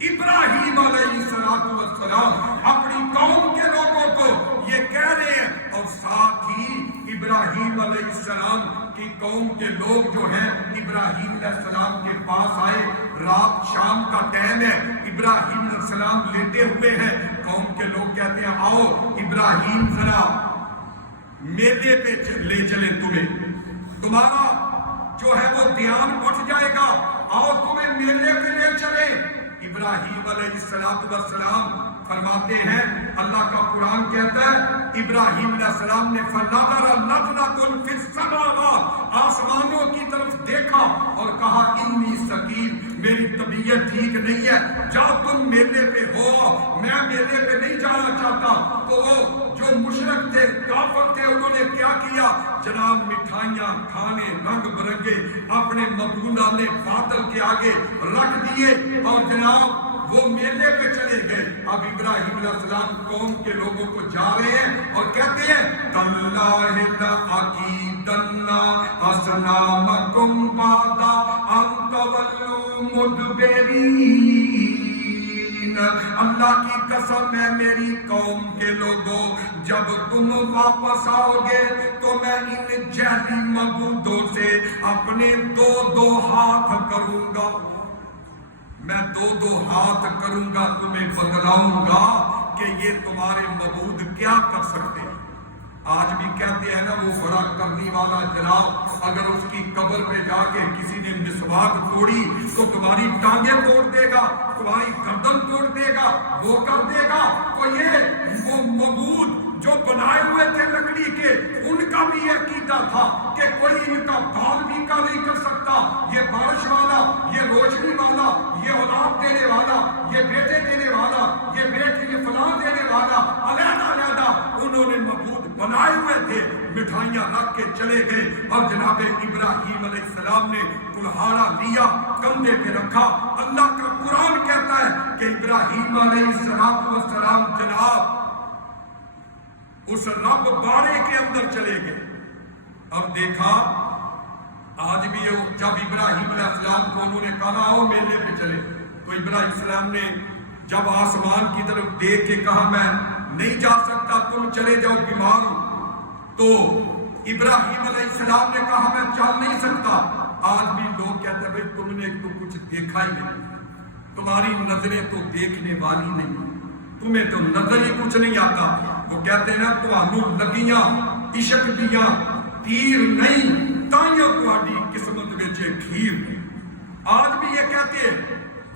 ابراہیم علیہ السلام اپنی قوم کے لوگوں کو یہ کہہ رہے ہیں، اور ساتھ ہی ابراہیم علیہ السلام کی قوم کے لوگ جو ہیں ابراہیم علیہ السلام کے پاس آئے، رات شام کا ٹائم ہے، ابراہیم علیہ السلام لیٹے ہوئے ہیں، قوم کے لوگ کہتے ہیں آؤ ابراہیم ذرا میلے پہ لے چلیں تمہیں، تمہارا جو ہے وہ دھیان اٹھ جائے گا، آؤ تمہیں میلے پہ لے چلیں۔ ابراہیم علیہ السلام فرماتے ہیں، اللہ کا قرآن کہتا ہے ابراہیم علیہ السلام نے فنظر نظرۃ فی السماوات، آسمانوں کی طرف دیکھا اور کہا انی سقیم، میری طبیعت ٹھیک نہیں ہے، جاؤ تم میلے پہ ہو، میں میلے پہ نہیں جانا چاہتا۔ تو وہ جو مشرک تھے، کافر تھے، انہوں نے کیا کیا؟ جناب مٹھائیاں، کھانے رنگ برنگے اپنے مبودانے باطل کے آگے رکھ دیے اور جناب وہ میلے پہ چلے گئے۔ اب ابراہیم علیہ السلام قوم کے لوگوں کو جا رہے ہیں اور کہتے ہیں تاللہ لأکیدن اصنامکم بعد ان تولوا مدبرین۔ اللہ کی قسم ہے میری قوم کے لوگوں، جب تم واپس آؤ گے تو میں ان جہلی معبودوں سے اپنے دو ہاتھ کروں گا، میں دو ہاتھ کروں گا، تمہیں بتلاؤں گا کہ یہ تمہارے معبود کیا کر سکتے ہیں۔ آج بھی کہتے ہیں نا وہ بڑا کرنی والا جناب، اگر اس کی قبر پہ جا کے کسی نے مسواک توڑی تو تمہاری ٹانگیں توڑ دے گا، تمہاری گردن توڑ دے گا، وہ کر دے گا۔ تو یہ وہ معبود جو بنائے ہوئے تھے لکڑی کے، ان کا بھی یہ عقیدہ تھا کہ کوئی ان کا بال بھی کا نہیں کر سکتا، یہ بارش والا، یہ روشنی والا، یہ اولاد دینے والا، یہ بیٹے دینے والا، یہ بیٹے یہ فلاں دینے والا، علیحدہ علیحدہ انہوں نے معبود بنائے ہوئے تھے۔ مٹھائیاں رکھ کے چلے گئے اور جناب ابراہیم علیہ السلام نے کلہاڑا لیا، کندھے پہ رکھا۔ اللہ کا قرآن کہتا ہے کہ ابراہیم علیہ السلام جناب اس رب بارے کے اندر چلے گئے اور دیکھا آج بھی جب ابراہیم علیہ السلام کو انہوں نے کہا آؤ میلے پہ چلے، تو ابراہیم السلام نے جب آسمان کی طرف دیکھ کے کہا میں نہیں جا سکتا، تم چلے جاؤ، بیمار ہوں۔ تو ابراہیم علیہ السلام نے کہا میں چل نہیں سکتا۔ آج بھی لوگ کہتے ہیں بھائی تم نے تو کچھ دیکھا ہی نہیں، تمہاری نظریں تو دیکھنے والی نہیں، تمہیں تو نظر ہی کچھ نہیں آتا۔ وہ کہتے ہیں نا تمہوں لگیاں عشق دیاں تیر نہیں، تائیوں تہاڈی قسمت وچ کھیر نہیں۔ آج بھی یہ کہتے ہیں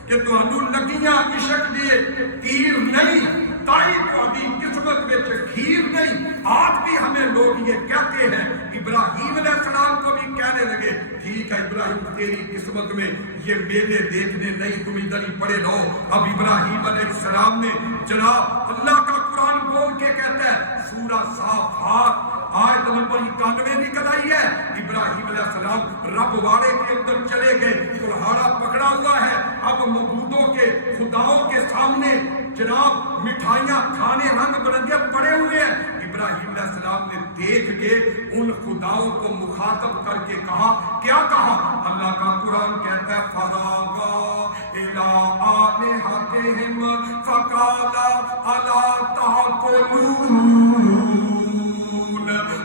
کہ تمہوں لگیاں عشق دیے تیر نہیں، تائی تہاڈی قسمت قسمت میں کھیر نہیں. آج بھی ہمیں لوگ یہ کہتے ہیں. ابراہیم علیہ السلام کو بھی کہنے لگے ٹھیک ہے ابراہیم تیری قسمت میں یہ میلے دیکھنے نہیں, تم ادھر ہی پڑے رہو. اب ابراہیم علیہ السلام نے جناب اللہ کا قرآن بول کے کہتا ہے سورہ صافات آیت نمبر 91 نکل آئی ہے. ابراہیم علیہ السلام رب واڑے کے اندر چلے گئے, کلہاڑا پکڑا ہوا ہے. اب معبودوں کے خداؤں کے سامنے جناب مٹھائیاں کھانے رنگ برنگے پڑے ہوئے ہیں. ابراہیم علیہ السلام نے دیکھ کے ان خداؤں کو مخاطب کر کے کہا, کیا کہا؟ اللہ کا قرآن کہتا ہے فراغا الی آلہتہم فقالا الا تاکلون.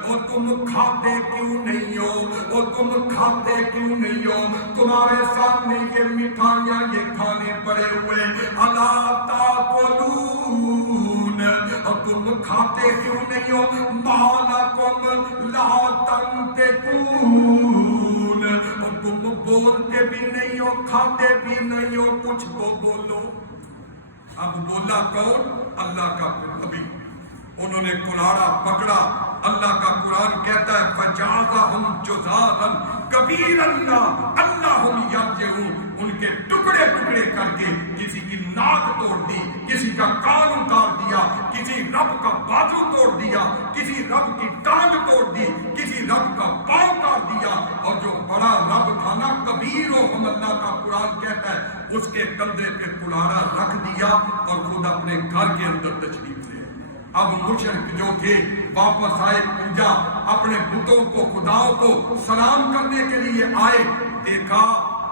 اور تم کھاتے کیوں نہیں ہو, اور تم کھاتے کیوں نہیں ہو, تمہارے سامنے یہ مٹھائیاں یہ کھانے پڑے ہوئے, الا تاکلون. اور تم کھاتے کیوں نہیں ہو, ما لکم لا تنطقون. اور تم بولتے بھی نہیں ہو کھاتے بھی نہیں ہو, کچھ تو بولو. اب بولا کون؟ اللہ کا نبی. انہوں نے کلاڑا پکڑا. اللہ کا قرآن کہتا ہے فجازہم جزازا کبیرا اللہم یرجعون. ان کے ٹکڑے ٹکڑے کر کے کسی کی ناک توڑ دی, کسی کا کان اتار دیا, کسی رب کا بازو توڑ دیا, کسی رب کی ٹانگ توڑ دی, کسی رب کا پاؤں کاٹ دیا. اور جو بڑا رب تھا نا کبیرہم, اللہ کا قرآن کہتا ہے اس کے کندھے پہ کلاڑا رکھ دیا اور خود اپنے گھر کے اندر تشریف لے. اب مشرک جو تھے واپس آئے پوجا, اپنے بتوں کو خداؤں کو سلام کرنے کے لیے آئے. دیکھا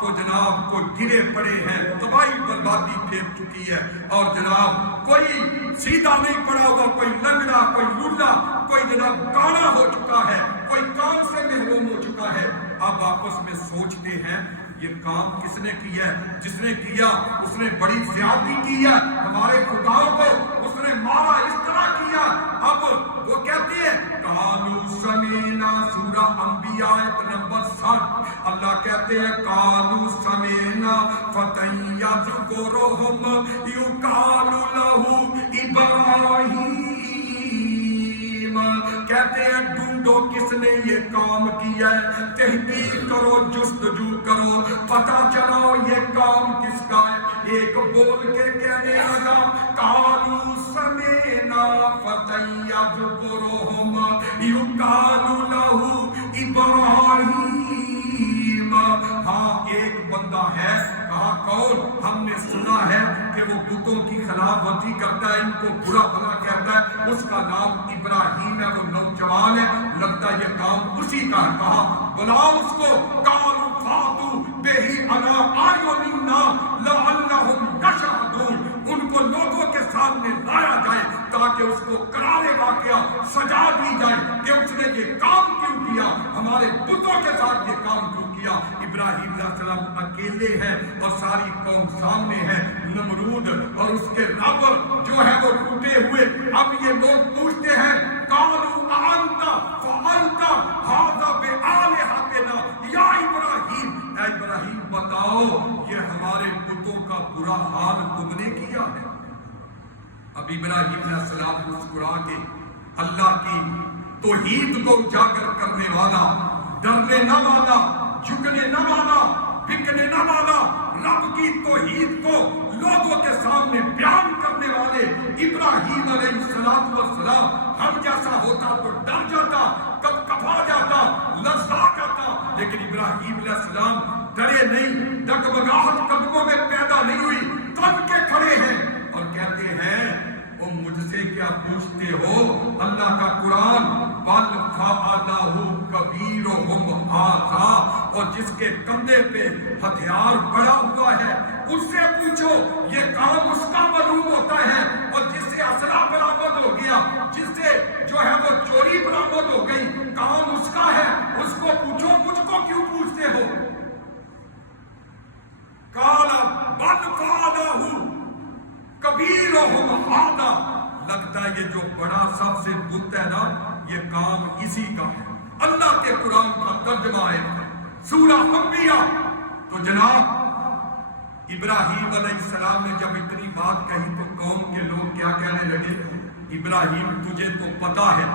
تو جناب کو گرے پڑے ہیں, تباہی بربادی پھیل چکی ہے. اور جناب کوئی سیدھا نہیں پڑا ہوا, کوئی لنگڑا, کوئی لولا, کوئی جناب کانا ہو چکا ہے, کوئی کام سے محروم ہو چکا ہے. اب آپس میں سوچتے ہیں یہ کام کس نے کیا ہے؟ جس نے کیا اس نے بڑی زیادتی کی ہے, ہمارے خداؤں کو اس نے مارا, اس طرح کیا. اب وہ کہتے ہیں قالوا سمینا, سورہ انبیاء آیت نمبر 60. اللہ کہتے ہیں قالوا سمینا فتى يذكرهم يقال له ابراہیم. کہتے ہیں ڈھونڈو کس نے یہ کام کیا ہے, تحقیق کرو, جستجو کرو, پتہ چلاؤ یہ کام کس کا ہے. ایک بول کے کہنے لگا قالوا سمینا فتى يذكرهم يقال له ابراہیم. ہاں ایک بندہ ہے, کہا کون؟ ہم نے سنا ہے کہ وہ بتوں کی خلاف ورزی کرتا ہے, ان کو برا بھلا کہتا ہے, اس کا نام ابراہیم ہے, وہ نوجوان ہے, لگتا ہے یہ کام اسی کا ہے. کہا بلاؤ اس کو. قالوا فاتوا به على اعين الناس لعلهم يشهدون. ان کو لوگوں کے سامنے لایا جائے تاکہ اس کو کرارے واقعہ سجا دی جائے کہ اس نے یہ کام کیوں کیا, ہمارے بتوں کے ساتھ یہ کام کیوں کیا. ابراہیم علیہ السلام اکیلے ہیں اور ساری قوم سامنے ہے, نمرود اور اس کے رب جو ہے وہ ٹوٹے ہوئے. اب یہ لوگ پوچھتے ہیں قالوا انت فانت هذا بآلهتنا یا ابراہیم. اے ابراہیم بتاؤ یہ ہمارے بتوں کا برا حال تم نے کیا ہے. اب ابراہیم علیہ السلام مسکرا کے اللہ کی توحید کو اجاگر کرنے والا, ڈرنے نہ والا, جھکنے نہ والا, بکنے نہ والا, رب کی توحید کو لوگوں کے سامنے بیان کرنے والے ابراہیم علیہ السلام ہم جیسا ہوتا تو ڈر جاتا, کب کپا جاتا, لرزا جاتا. لیکن ابراہیم علیہ السلام ڈرے نہیں, ڈگمگاہٹ قدموں میں پیدا نہیں ہوئی, تن کے کھڑے ہیں اور کہتے ہیں وہ مجھ سے کیا پوچھتے ہو. اللہ کا قرآن بل فعلہ کبیرہم ھذا, اور جس کے کندھے پہ ہتھیار پڑا ہوا ہے اس سے پوچھو یہ کام اس کا معلوم ہوتا ہے. اور جس سے اسلحہ برآمد ہو گیا, جس سے جو ہے وہ چوری برآمد ہو گئی, کام اس کا ہے, اس کو پوچھو, مجھ کو کیوں پوچھتے ہو. قال بل فعلہ کبیرہم ھذا. لگتا ہے یہ جو بڑا سب سے بت ہے نا یہ کام اسی کا ہے. اللہ کے قرآن کا ترجمہ ہے سورہ انبیاء. تو جناب ابراہیم علیہ السلام نے جب اتنی بات کہی تو قوم کے لوگ کیا کہنے لگے, ابراہیم تجھے تو پتا ہے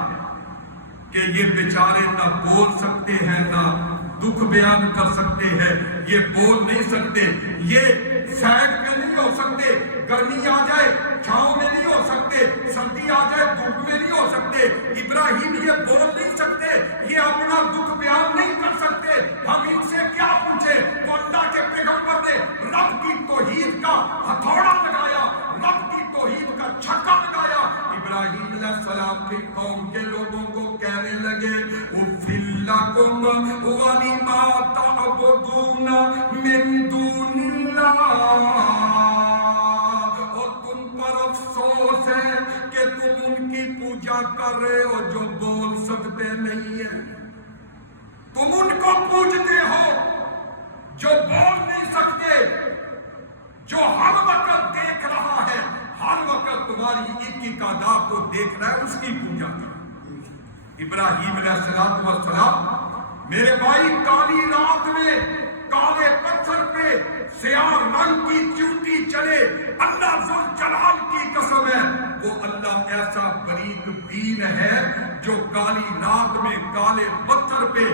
کہ یہ بیچارے نہ بول سکتے ہیں نہ دکھ بیان کر سکتے ہیں، یہ بول نہیں سکتے، یہ سائڈ پہ نہیں ہو سکتے، گرمی آ جائے چھاؤں میں نہیں ہو سکتے، سردی آ جائے دھوپ میں نہیں ہو سکتے۔ ابراہیم یہ بول نہیں سکتے، یہ اپنا دکھ بیان نہیں کر سکتے، ہم ان سے کیا پوچھے؟ تو اللہ کے پیغمبر نے رب کی توحید کا ہتھوڑا لگایا، رب کی توحید کا چھکا لگایا۔ ابراہیم علیہ السلام کی قوم کے لوگوں کو کہنے لگے اُفِلْ لَكُمْ وَلِمَا تَعْبُدُونَ مِن دُونِ اللَّهِ، اور تم پر افسوس ہے کہ تم ان کی پوجا کر رہے ہو جو بول سکتے نہیں ہیں، تم ان کو پوجتے ہو جو بول نہیں سکتے، جو ہر وقت دیکھ رہا ہے، ہر وقت تمہاری ایک ایک ادا کو دیکھ رہا ہے، اس کی پوجا کرو۔ ابراہیم علیہ السلام میرے بھائی کالی رات میں کالے پتھر پہ سیاہ رنگ کی چیوٹی چلے، اللہ ذوالجلال کی قسم ہے وہ اللہ ایسا بریک بین ہے جو کالی رات میں کالے پتھر پہ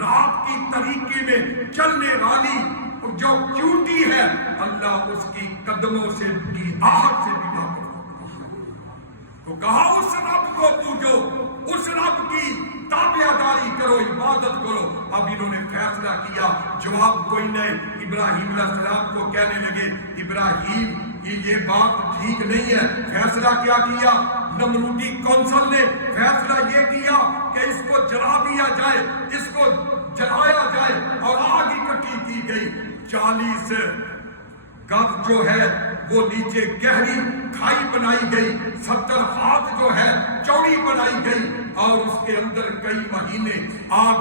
رات کی طریقے میں چلنے والی جو چیوٹی ہے، اللہ اس کی قدموں سے بھی آہٹ سے بھی نہ تو کہا اس رب کو پوجو، اس رب کی تابعداری کرو، عبادت کرو۔ اب انہوں نے فیصلہ کیا، جواب کوئی نہیں۔ ابراہیم علیہ السلام کو کہنے لگے ابراہیم یہ بات ٹھیک نہیں ہے۔ فیصلہ کیا کیا؟ نمرودی کونسل نے فیصلہ یہ کیا کہ اس کو جلا دیا جائے، اس کو جلایا جائے، اور آگ اکٹھی کی گئی۔ 40 گز جو ہے وہ نیچے گہری کھائی بنائی گئی، 70 ہاتھ جو ہے چوڑی بنائی گئی، اور اس کے اندر کئی مہینے آگ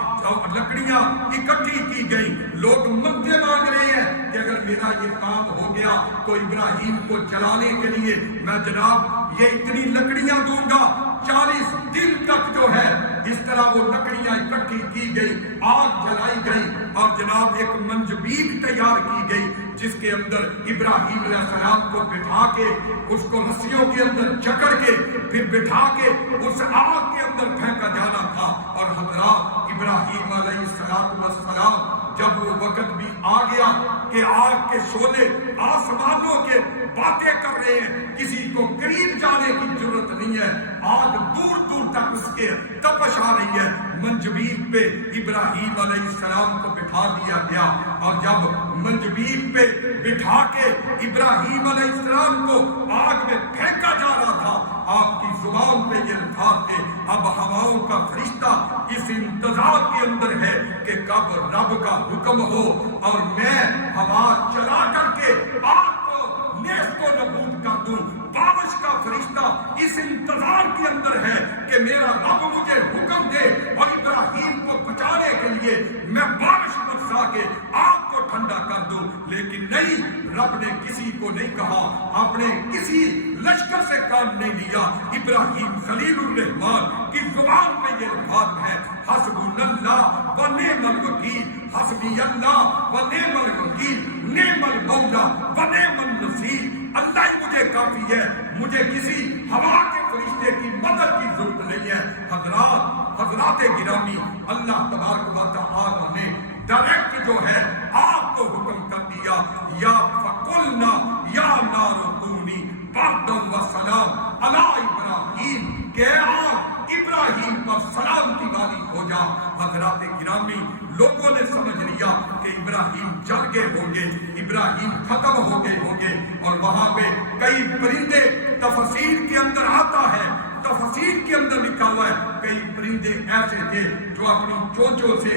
لکڑیاں اکٹھی کی گئی۔ لوگ منتیں مانگ رہے ہیں کہ اگر میرا یہ کام ہو گیا تو ابراہیم کو جلانے کے لیے میں جناب یہ اتنی لکڑیاں دوں گا۔ 40 دن تک جو ہے اس طرح وہ لکڑیاں اکٹھی کی گئی، آگ جلائی گئی، اور جناب ایک منجبیک تیار کی گئی جس کے اندر ابراہیم علیہ السلام کو بٹھا کے اس کو رسیوں کے اندر جکڑ کے پھر بٹھا کے اس آگ کے اندر پھینکا جانا تھا۔ اور حضرات ابراہیم علیہ السلام جب وہ وقت بھی آ گیا کہ آگ کے شعلے آسمانوں کے باتیں کر رہے ہیں، کسی کو قریب جانے کی ضرورت نہیں ہے، آگ دور دور تک اس کے تپش آ رہی ہے۔ منجبیک پہ ابراہیم علیہ السلام کو بٹھا دیا گیا، اور جب منجبیک پہ بٹھا کے ابراہیم علیہ السلام کو آگ میں پھینکا جا رہا تھا، آپ کی زبان پہ یہ الفاظ تھے اب ہواؤں کا فرشتہ اس انتظار کے اندر ہے کہ کب رب کا حکم ہو اور میں ہوا چلا کر کے آگ کو نیست و نابود کر دوں۔ بارش کا فرشتہ اس انتظار کے اندر ہے کہ میرا رب مجھے حکم دے اور ابراہیم کو بچانے کے لیے میں بارش برسا کے آگ کو ٹھنڈا کر دوں۔ لیکن نہیں، رب نے کسی کو نہیں کہا، آپ نے کسی لشکر سے کام نہیں لیا۔ ابراہیم خلیل الرحمان کی زبان پہ یہ الفاظ ہے حسبنا اللہ و نعم الوکیل، حسبی اللہ و نعم الوکیل، نعم المولا و نعم النصیر۔ اللہ ہی مجھے کافی ہے، مجھے کسی ہوا کے فرشتے کی مدد کی ضرورت نہیں ہے۔ حضرات گرامی، اللہ تبارک و تعالی نے ڈائریکٹ جو ہے آپ کو حکم کر دیا، یا فقلنا یا نار کونی بردا و سلام علی ابراہیم، کہ آپ ابراہیم پر سلام کی باری ہو جا۔ حضرات گرامی، لوگوں نے سمجھ لیا کہ ابراہیم جل گئے ہوں گے، ابراہیم ختم ہو گئے ہوں گے، اور وہاں پہ کئی پرندے، تفسیر کے اندر آتا ہے، تفسیر کے اندر لکھا ہوا ہے کئی پرندے ایسے تھے جو اپنی چونچوں سے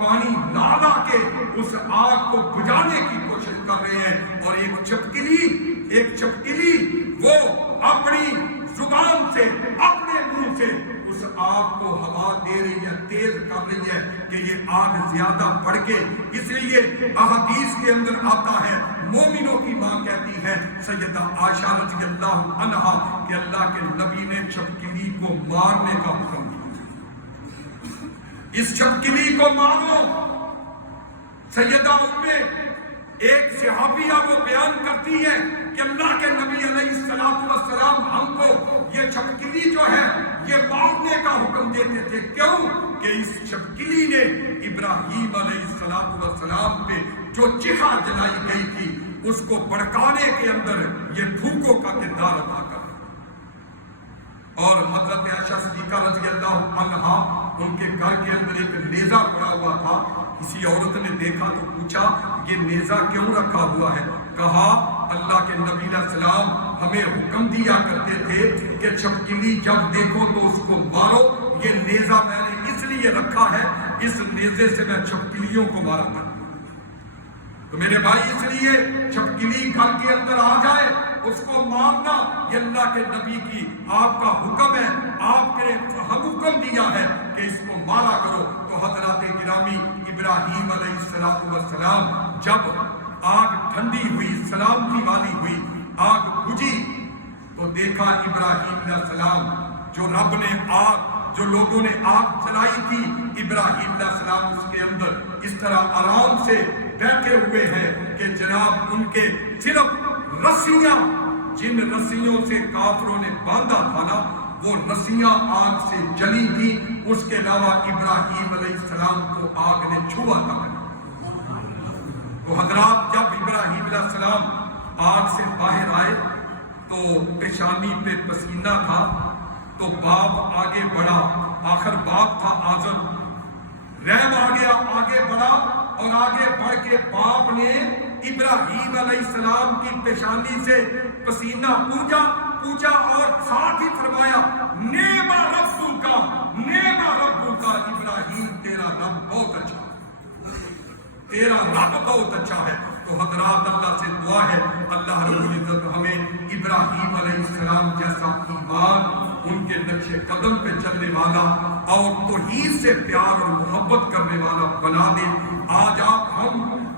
پانی لا لا کے اس آگ کو بجھانے کی کوشش کر رہے ہیں، اور ایک چھپکلی وہ اپنی زبان سے، اپنے منہ سے اس آگ کو ہوا دے رہی ہے، تیز کر رہی ہے کہ یہ آگ زیادہ بڑھ کے۔ اس لیے احادیث کے اندر آتا ہے، مومنوں کی ماں کہتی ہے سیدہ عائشہ رضی اللہ عنہا کہ اللہ کے نبی نے چھپکلی کو مارنے کا حکم دیا، اس چھپکلی کو مارو۔ سیدہ ایک صحابیہ وہ بیان کرتی ہے کہ اللہ کے نبی علیہ السلام ہم کو یہ چھپکلی جو ہے یہ مارنے کا حکم دیتے تھے. کیوں؟ کہ اس چھپکلی نے ابراہیم علیہ السلام پہ جو چخا جلائی گئی تھی اس کو بھڑکانے کے اندر یہ تھوکوں کا کردار ادا کر. اور حضرت عائشہ صدیقہ رضی اللہ عنہا ان کے گھر کے اندر ایک نیزہ پڑا ہوا تھا. کسی عورت نے دیکھا تو پوچھا یہ نیزہ کیوں رکھا ہوا ہے؟ کہا اللہ کے نبی علیہ السلام ہمیں حکم دیا کرتے تھے کہ چھپکلی جب دیکھو تو اس کو مارو. یہ نیزہ میں نے اس لیے رکھا ہے اس نیزے سے میں چھپکلیوں کو مارا کرتا. تو میرے بھائی اس لیے چھپکلی گھر کے اندر آ جائے اس کو مارنا یہ اللہ کے نبی کی آپ کا حکم ہے. آپ نے حکم دیا ہے کہ اس کو مارا کرو. تو حضرات گرامی ابراہیم علیہ السلام جب آگ ٹھنڈی ہوئی سلامتی والی ہوئی آگ بجھی تو دیکھا ابراہیم علیہ السلام جو رب نے آگ جو لوگوں نے آگ جلائی تھی ابراہیم علیہ السلام اس کے اندر اس طرح آرام سے بیٹھے ہوئے ہیں کہ جناب ان کے صرف رسیاں جن رسیوں سے کافروں نے باندھا تھا نا وہ رسیاں آگ سے جلی تھی. اس کے علاوہ ابراہیم علیہ السلام کو آگ نے چھوا تھا. تو حضرات جب ابراہیم علیہ السلام آگ سے باہر آئے تو پیشانی پہ پسینہ تھا تو باپ آگے بڑھا. آخر باپ تھا آزم رحم آ گیا آگے بڑھا اور آگے بڑھ کے باپ نے ابراہیم علیہ السلام کی پیشانی سے پسینہ پوجا اور ساتھ ہی فرمایا نیما ربو کا ابراہیم تیرا رب بہت اچھا تیرا رب بہت اچھا ہے. تو حضرات اللہ سے دعا ہے اللہ رب العزت ہمیں ابراہیم علیہ السلام جیسا ایمان ان کے نقش قدم پہ چلنے والا اور توحید سے پیار اور محبت کرنے والا بنا دے. آج آپ ہم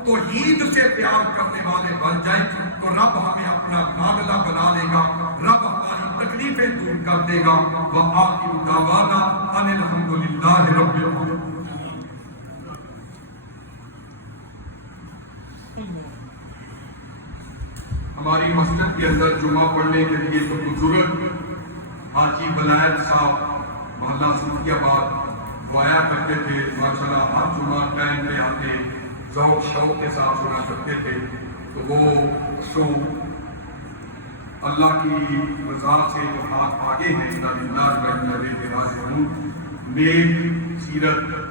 توحید سے پیار کرنے والے بن جائیں تو رب ہمیں اپنا معاملہ بنا لے گا. رب ہماری تکلیفیں دور کر دے گا. وآخر دعوانا ان الحمدللہ رب العالمین. ہماری مسجد کے اندر جمعہ پڑھنے کے لیے تو بزرگ حاجی ولایت صاحب محلہ صوفی آباد وہ آیا کرتے تھے. ماشاءاللہ ہر جمعہ ٹائم پہ آتے ذوق شوق کے ساتھ سنا کرتے تھے. تو وہ اللہ کی رضا سے جو ہاتھ آگے ہیں نیک سیرت